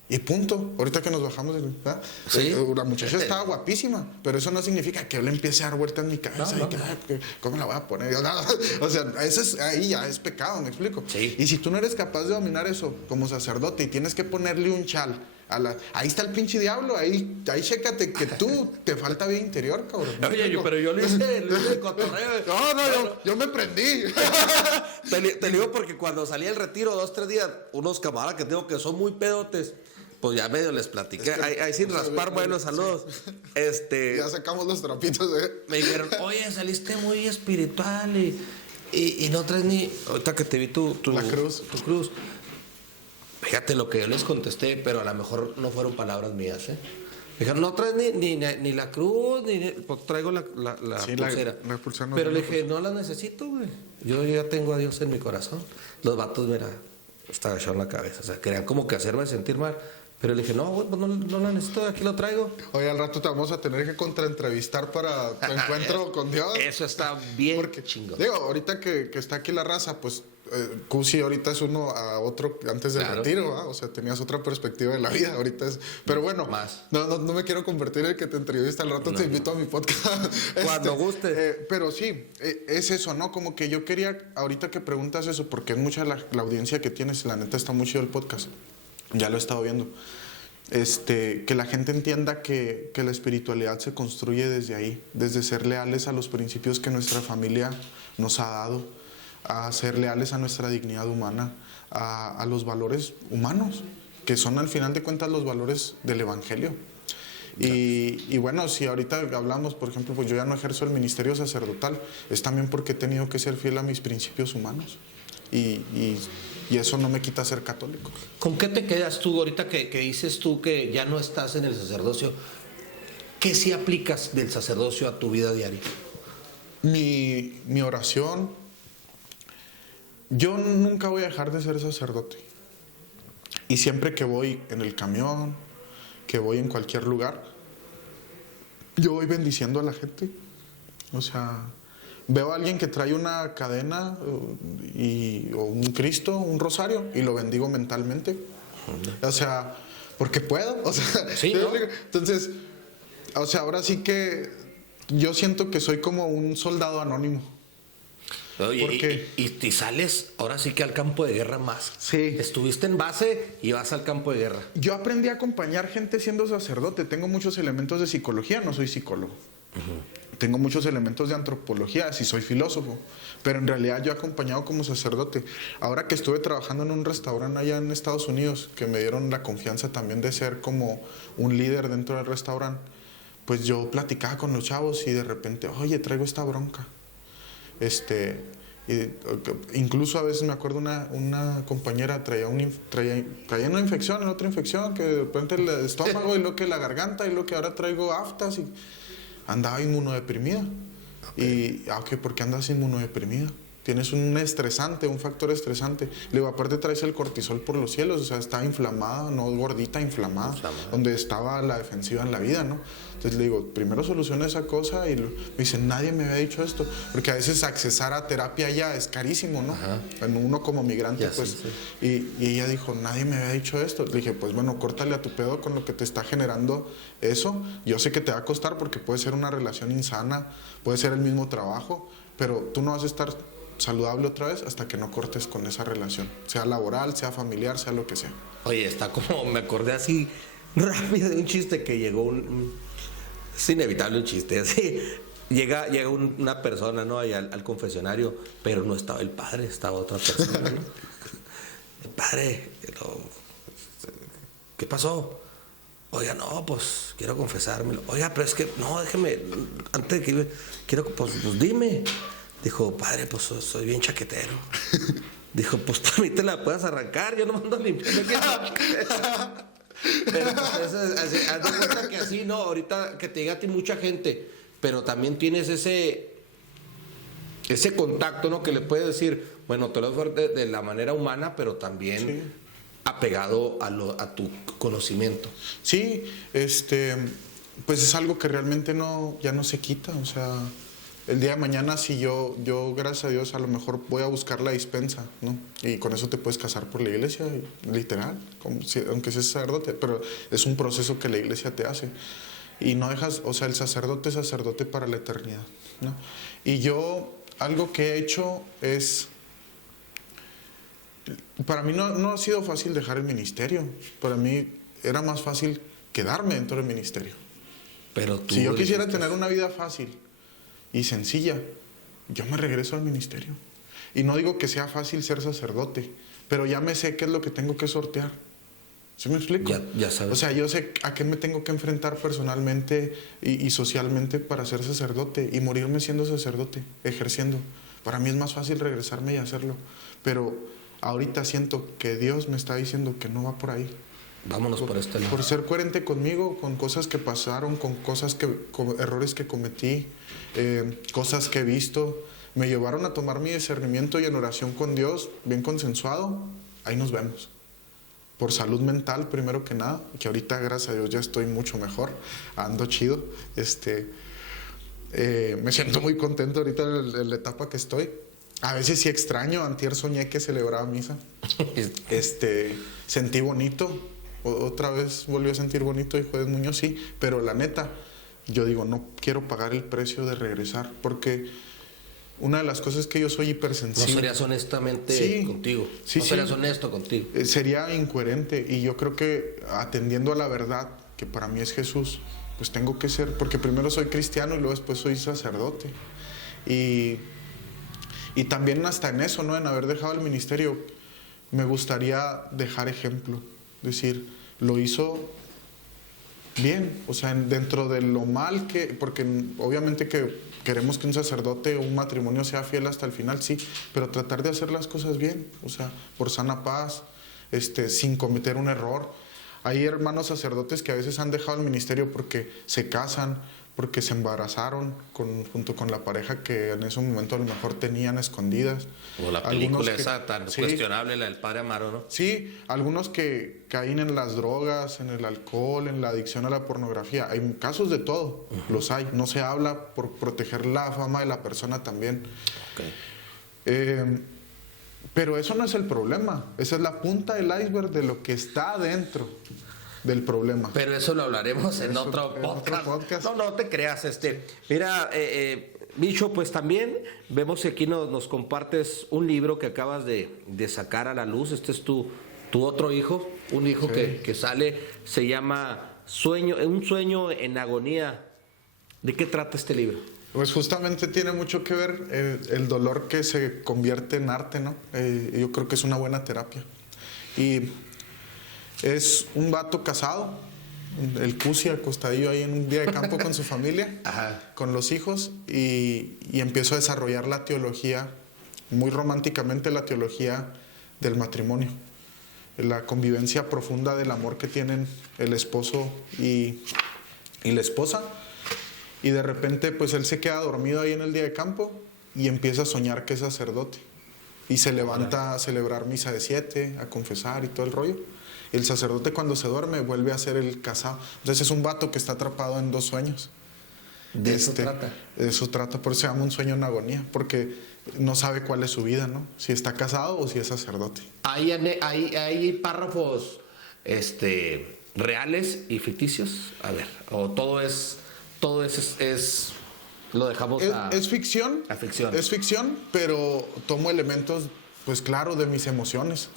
Y punto. Ahorita que nos bajamos, ¿verdad? Sí. La muchacha estaba guapísima, pero eso no significa que yo le empiece a dar vuelta en mi cabeza. No, y que, ¿cómo la voy a poner? O sea, ahí ya es pecado, ¿me explico? Sí. Y si tú no eres capaz de dominar eso como sacerdote y tienes que ponerle un chal, ahí está el pinche diablo, ahí chécate que tú te falta vida interior, cabrón. Oye, pero yo lo hice de cotorreo. No, yo me prendí. Te digo porque cuando salí del retiro, 2-3 días, unos camaradas que tengo que son muy pedotes, pues ya medio les platiqué. Ahí sin raspar, buenos saludos. Ya sacamos los trapitos, Me dijeron, oye, saliste muy espiritual y no traes ni. Ahorita que te vi La cruz. Tu cruz. Fíjate lo que yo les contesté, pero a lo mejor no fueron palabras mías, ¿eh? Me dijeron, no traes ni la cruz, pues traigo la pulsera. La pulsera no pero le tiene dije, no la necesito, güey. Yo ya tengo a Dios en mi corazón. Los vatos, mira, estaba echando la cabeza. O sea, querían como que hacerme sentir mal. Pero le dije, no, güey, pues no la necesito, aquí lo traigo. Oye, al rato te vamos a tener que contraentrevistar para tu encuentro con Dios. Eso está bien. Porque, chingón. digo, ahorita que está aquí la raza, pues Cusi ahorita es uno a otro antes del retiro, ¿va? O sea, tenías otra perspectiva de la vida, ahorita es. Pero bueno, Más. No me quiero convertir en el que te entrevista, al rato te invito a mi podcast. Cuando guste. Pero sí, es eso, ¿no? Como que yo quería, ahorita que preguntas eso, porque es mucha la audiencia que tienes, la neta está muy chido el podcast. Ya lo he estado viendo. Que la gente entienda que la espiritualidad se construye desde ahí, desde ser leales a los principios que nuestra familia nos ha dado, a ser leales a nuestra dignidad humana, a los valores humanos, que son al final de cuentas los valores del Evangelio. Y bueno, si ahorita hablamos, por ejemplo, pues yo ya no ejerzo el ministerio sacerdotal, es también porque he tenido que ser fiel a mis principios humanos. Y eso no me quita ser católico. ¿Con qué te quedas tú ahorita que dices tú que ya no estás en el sacerdocio? ¿Qué sí aplicas del sacerdocio a tu vida diaria? Mi oración, yo nunca voy a dejar de ser sacerdote. Y siempre que voy en el camión, que voy en cualquier lugar, yo voy bendiciendo a la gente. O sea, veo a alguien que trae una cadena o un Cristo, un rosario, y lo bendigo mentalmente. O sea, porque puedo. O sea, sí, ¿no? Entonces, o sea, ahora sí que yo siento que soy como un soldado anónimo. Oye, y sales ahora sí que al campo de guerra más. Sí. Estuviste en base y vas al campo de guerra. Yo aprendí a acompañar gente siendo sacerdote. Tengo muchos elementos de psicología, no soy psicólogo. Tengo muchos elementos de antropología, sí soy filósofo, pero en realidad yo he acompañado como sacerdote. Ahora que estuve trabajando en un restaurante allá en Estados Unidos, que me dieron la confianza también de ser como un líder dentro del restaurante, pues yo platicaba con los chavos y de repente, oye, traigo esta bronca. Incluso a veces me acuerdo una compañera traía una infección, en otra infección, que de repente el estómago y lo que la garganta y lo que ahora traigo aftas y andaba inmunodeprimida. Okay. ¿Por qué andas inmunodeprimida? Tienes un estresante, un factor estresante. Le digo, aparte traes el cortisol por los cielos, o sea, estaba inflamada, no gordita, inflamada, donde estaba la defensiva en la vida, ¿no? Entonces le digo, primero soluciona esa cosa y me dice, nadie me había dicho esto, porque a veces accesar a terapia ya es carísimo, ¿no? Bueno, uno como migrante, ya, pues. Sí. Y ella dijo, nadie me había dicho esto. Le dije, pues bueno, córtale a tu pedo con lo que te está generando eso. Yo sé que te va a costar porque puede ser una relación insana, puede ser el mismo trabajo, pero tú no vas a estar saludable otra vez hasta que no cortes con esa relación, sea laboral, sea familiar, sea lo que sea. Oye, está como, me acordé así rápido de un chiste que llegó es inevitable un chiste, así. Llega una persona, ¿no? Ahí al confesionario, pero no estaba el padre, estaba otra persona, ¿no? El padre, ¿qué pasó? Oiga, no, pues quiero confesármelo. Oiga, pero es que, no, déjeme, antes de que quiero, pues dime. Dijo, padre, pues soy bien chaquetero. Dijo, pues también te la puedes arrancar, yo no mando a limpiar. Pero pues haz de cuenta que así, no, ahorita que te diga a ti mucha gente, pero también tienes ese contacto, ¿no? Que le puedes decir, bueno, te lo doy de la manera humana, pero también sí, apegado a tu conocimiento. Sí, pues es algo que realmente ya no se quita, o sea, el día de mañana si yo gracias a Dios a lo mejor voy a buscar la dispensa, ¿no? Y con eso te puedes casar por la iglesia, literal, aunque seas sacerdote, pero es un proceso que la iglesia te hace. Y no dejas, o sea, el sacerdote es sacerdote para la eternidad, ¿no? Y yo, algo que he hecho es, para mí no ha sido fácil dejar el ministerio, para mí era más fácil quedarme dentro del ministerio. Pero tú si yo quisiera tener una vida fácil y sencilla, yo me regreso al ministerio. Y no digo que sea fácil ser sacerdote, pero ya me sé qué es lo que tengo que sortear. ¿Sí me explico? Ya sabes. O sea, yo sé a qué me tengo que enfrentar personalmente y socialmente para ser sacerdote y morirme siendo sacerdote, ejerciendo. Para mí es más fácil regresarme y hacerlo. Pero ahorita siento que Dios me está diciendo que no va por ahí. Vámonos por este lado. Por ser coherente conmigo, con cosas que pasaron, con errores que cometí, cosas que he visto, me llevaron a tomar mi discernimiento y en oración con Dios, bien consensuado, ahí nos vemos. Por salud mental, primero que nada, que ahorita, gracias a Dios, ya estoy mucho mejor, ando chido. Me siento muy contento ahorita en la etapa que estoy. A veces sí extraño, antier soñé que celebraba misa. Sentí bonito. Otra vez volví a sentir bonito y Jueves Muñoz, sí, pero la neta, yo digo, no quiero pagar el precio de regresar, porque una de las cosas es que yo soy hipersensible. No serías honestamente contigo. Sí, no serías honesto contigo. Sería incoherente, y yo creo que atendiendo a la verdad, que para mí es Jesús, pues tengo que ser, porque primero soy cristiano y luego después soy sacerdote. Y también hasta en eso, ¿no? En haber dejado el ministerio, me gustaría dejar ejemplo. Decir, lo hizo bien, o sea, dentro de lo mal que, porque obviamente que queremos que un sacerdote o un matrimonio sea fiel hasta el final, sí, pero tratar de hacer las cosas bien, o sea, por sana paz, sin cometer un error. Hay hermanos sacerdotes que a veces han dejado el ministerio porque se casan, porque se embarazaron junto con la pareja que en ese momento a lo mejor tenían escondidas. O la película esa tan cuestionable, la del padre Amaro, ¿no? Sí, algunos que caen en las drogas, en el alcohol, en la adicción a la pornografía. Hay casos de todo, los hay. No se habla por proteger la fama de la persona también. Pero eso no es el problema. Esa es la punta del iceberg de lo que está adentro del problema. Pero eso lo hablaremos en otro podcast. No te creas. Mira, Bicho, pues también vemos que aquí nos compartes un libro que acabas de sacar a la luz. Este es tu otro hijo, un hijo que sale, se llama Un sueño en agonía. ¿De qué trata este libro? Pues justamente tiene mucho que ver el dolor que se convierte en arte, ¿no? Yo creo que es una buena terapia. Y es un vato casado, el Cusi acostadillo ahí en un día de campo con su familia, con los hijos, y empiezo a desarrollar la teología, muy románticamente la teología del matrimonio, la convivencia profunda del amor que tienen el esposo y la esposa. Y de repente pues él se queda dormido ahí en el día de campo y empieza a soñar que es sacerdote y se levanta a celebrar misa de 7, a confesar y todo el rollo. El sacerdote cuando se duerme vuelve a ser el casado. Entonces es un vato que está atrapado en 2 sueños. De eso trata. De eso trata, por eso se llama Un sueño en agonía, porque no sabe cuál es su vida, ¿no? Si está casado o si es sacerdote. ¿Hay párrafos reales y ficticios? A ver, o todo es lo dejamos es ficción. A ficción. Es ficción, pero tomo elementos, pues claro, de mis emociones.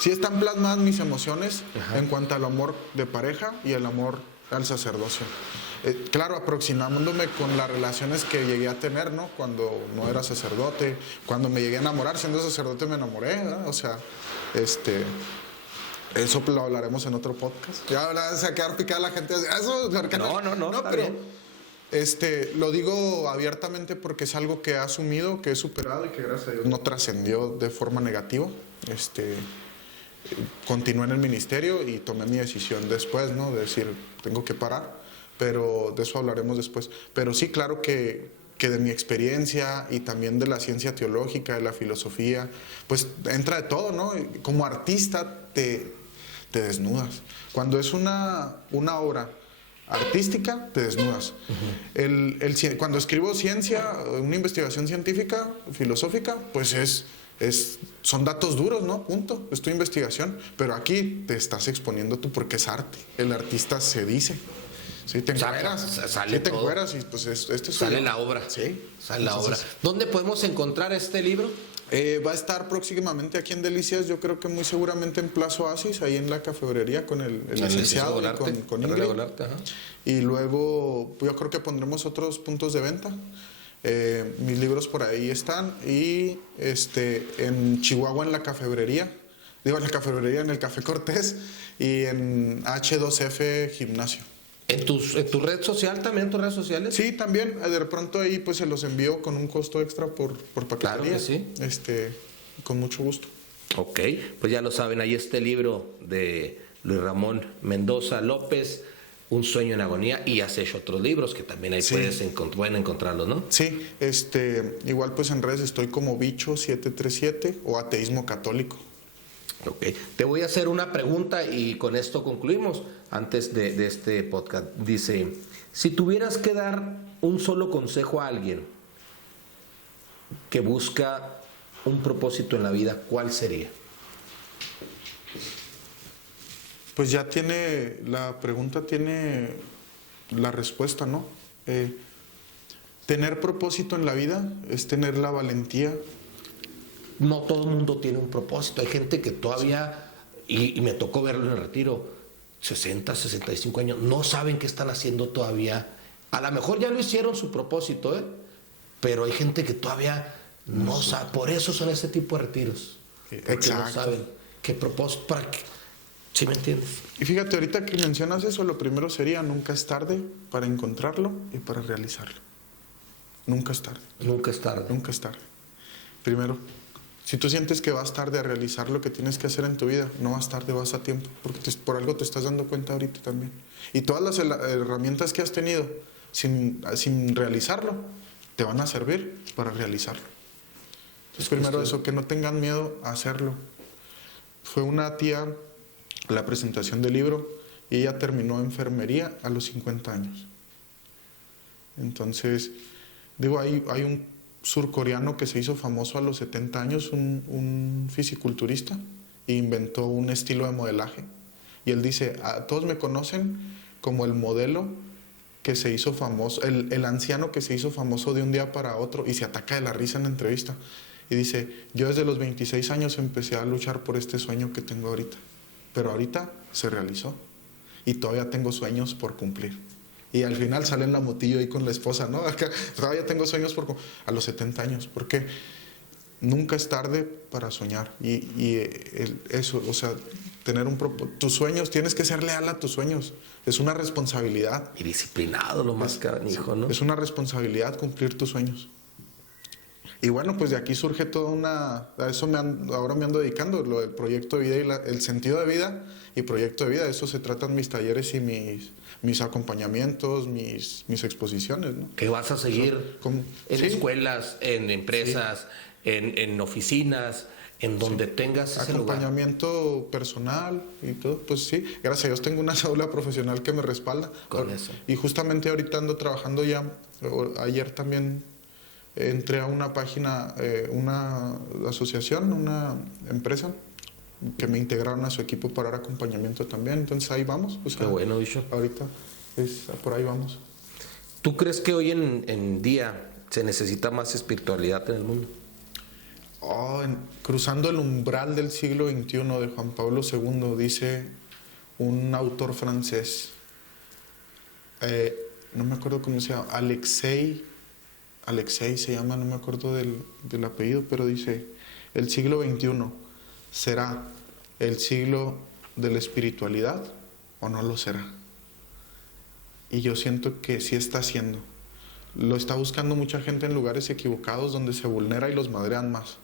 Sí están plasmadas mis emociones en cuanto al amor de pareja y el amor al sacerdocio. Claro, aproximándome con las relaciones que llegué a tener, ¿no? Cuando no era sacerdote, cuando me llegué a enamorar, siendo sacerdote me enamoré, ¿no? O sea, eso lo hablaremos en otro podcast. Ya se va a quedar picada la gente. Eso, no, pero bien. Lo digo abiertamente porque es algo que he asumido, que he superado y que gracias a Dios no trascendió de forma negativa. Continué en el ministerio y tomé mi decisión después, ¿no? De decir, tengo que parar, pero de eso hablaremos después. Pero sí, claro que de mi experiencia y también de la ciencia teológica, de la filosofía, pues entra de todo, ¿no? Como artista te desnudas. Cuando es una obra artística, te desnudas. Cuando escribo ciencia, una investigación científica, filosófica, pues son datos duros, ¿no? Punto. Es tu investigación. Pero aquí te estás exponiendo tú porque es arte. El artista se dice. Sí, te encueras. Sale sí, te todo. encueras y pues sale la obra. Sí. Sale la obra. ¿Dónde podemos encontrar este libro? Va a estar próximamente aquí en Delicias, yo creo que muy seguramente en Plaza Oasis, ahí en la cafebrería con el licenciado y con Ingrid. Y luego yo creo que pondremos otros puntos de venta. Mis libros por ahí están. Y en Chihuahua en la cafebrería, en el Café Cortés y en H2F Gimnasio. ¿En tu red social también, tus redes sociales? Sí, también. De pronto ahí pues se los envío con un costo extra por paquetería. Claro que sí. Con mucho gusto. Ok, pues ya lo saben, ahí está el libro de Luis Ramón Mendoza López, Un sueño en agonía, y has hecho otros libros que también ahí pueden encontrarlos, ¿no? Sí, igual pues en redes estoy como Bicho737 o Ateísmo Católico. Ok, te voy a hacer una pregunta y con esto concluimos antes de este podcast. Dice, si tuvieras que dar un solo consejo a alguien que busca un propósito en la vida, ¿cuál sería? Pues ya la pregunta tiene la respuesta, ¿no? Tener propósito en la vida es tener la valentía. No todo el mundo tiene un propósito. Hay gente que todavía, y me tocó verlo en el retiro, 60, 65 años, no saben qué están haciendo todavía. A lo mejor ya lo hicieron su propósito, pero hay gente que todavía no sabe. Por eso son ese tipo de retiros. Porque Exacto. no saben qué propósito, para qué. ¿Sí me entiendes? Y fíjate, ahorita que mencionas eso, lo primero sería nunca es tarde para encontrarlo y para realizarlo. Nunca es tarde. Nunca es tarde. Nunca es tarde. Primero, si tú sientes que vas tarde a realizar lo que tienes que hacer en tu vida, no vas tarde, vas a tiempo, porque por algo te estás dando cuenta ahorita también. Y todas las herramientas que has tenido sin realizarlo, te van a servir para realizarlo. Entonces, primero eso, que no tengan miedo a hacerlo. Fue una tía a la presentación del libro y ella terminó enfermería a los 50 años. Entonces, hay un surcoreano que se hizo famoso a los 70 años, un fisiculturista, e inventó un estilo de modelaje. Y él dice, todos me conocen como el modelo que se hizo famoso, el anciano que se hizo famoso de un día para otro, y se ataca de la risa en la entrevista. Y dice, yo desde los 26 años empecé a luchar por este sueño que tengo ahorita, pero ahorita se realizó y todavía tengo sueños por cumplir. Y al final sale en la motillo ahí con la esposa, ¿no? Acá, todavía tengo sueños a los 70 años, porque nunca es tarde para soñar. Eso, o sea, tener tus sueños, tienes que ser leal a tus sueños. Es una responsabilidad. Y disciplinado, lo más canijo, ¿no? Es una responsabilidad cumplir tus sueños. Y bueno, pues de aquí surge a eso ahora me ando dedicando, lo del proyecto de vida y el sentido de vida y proyecto de vida. De eso se tratan mis talleres y mis acompañamientos, mis exposiciones, ¿no? Que vas a seguir en escuelas, en empresas, en oficinas, en donde tengas ese acompañamiento personal y todo, pues sí, gracias a Dios tengo una cédula profesional que me respalda. Con eso. Y justamente ahorita ando trabajando ya, ayer también entré a una página, una asociación, una empresa que me integraron a su equipo para dar acompañamiento también. Entonces ahí vamos. Qué bueno, Bicho. Ahorita por ahí vamos. ¿Tú crees que hoy en día se necesita más espiritualidad en el mundo? Cruzando el umbral del siglo XXI de Juan Pablo II, dice un autor francés, no me acuerdo cómo se llama, Alexei se llama, no me acuerdo del apellido, pero dice, el siglo XXI será el siglo de la espiritualidad o no lo será. Y yo siento que sí está siendo. Lo está buscando mucha gente en lugares equivocados donde se vulnera y los madrean más.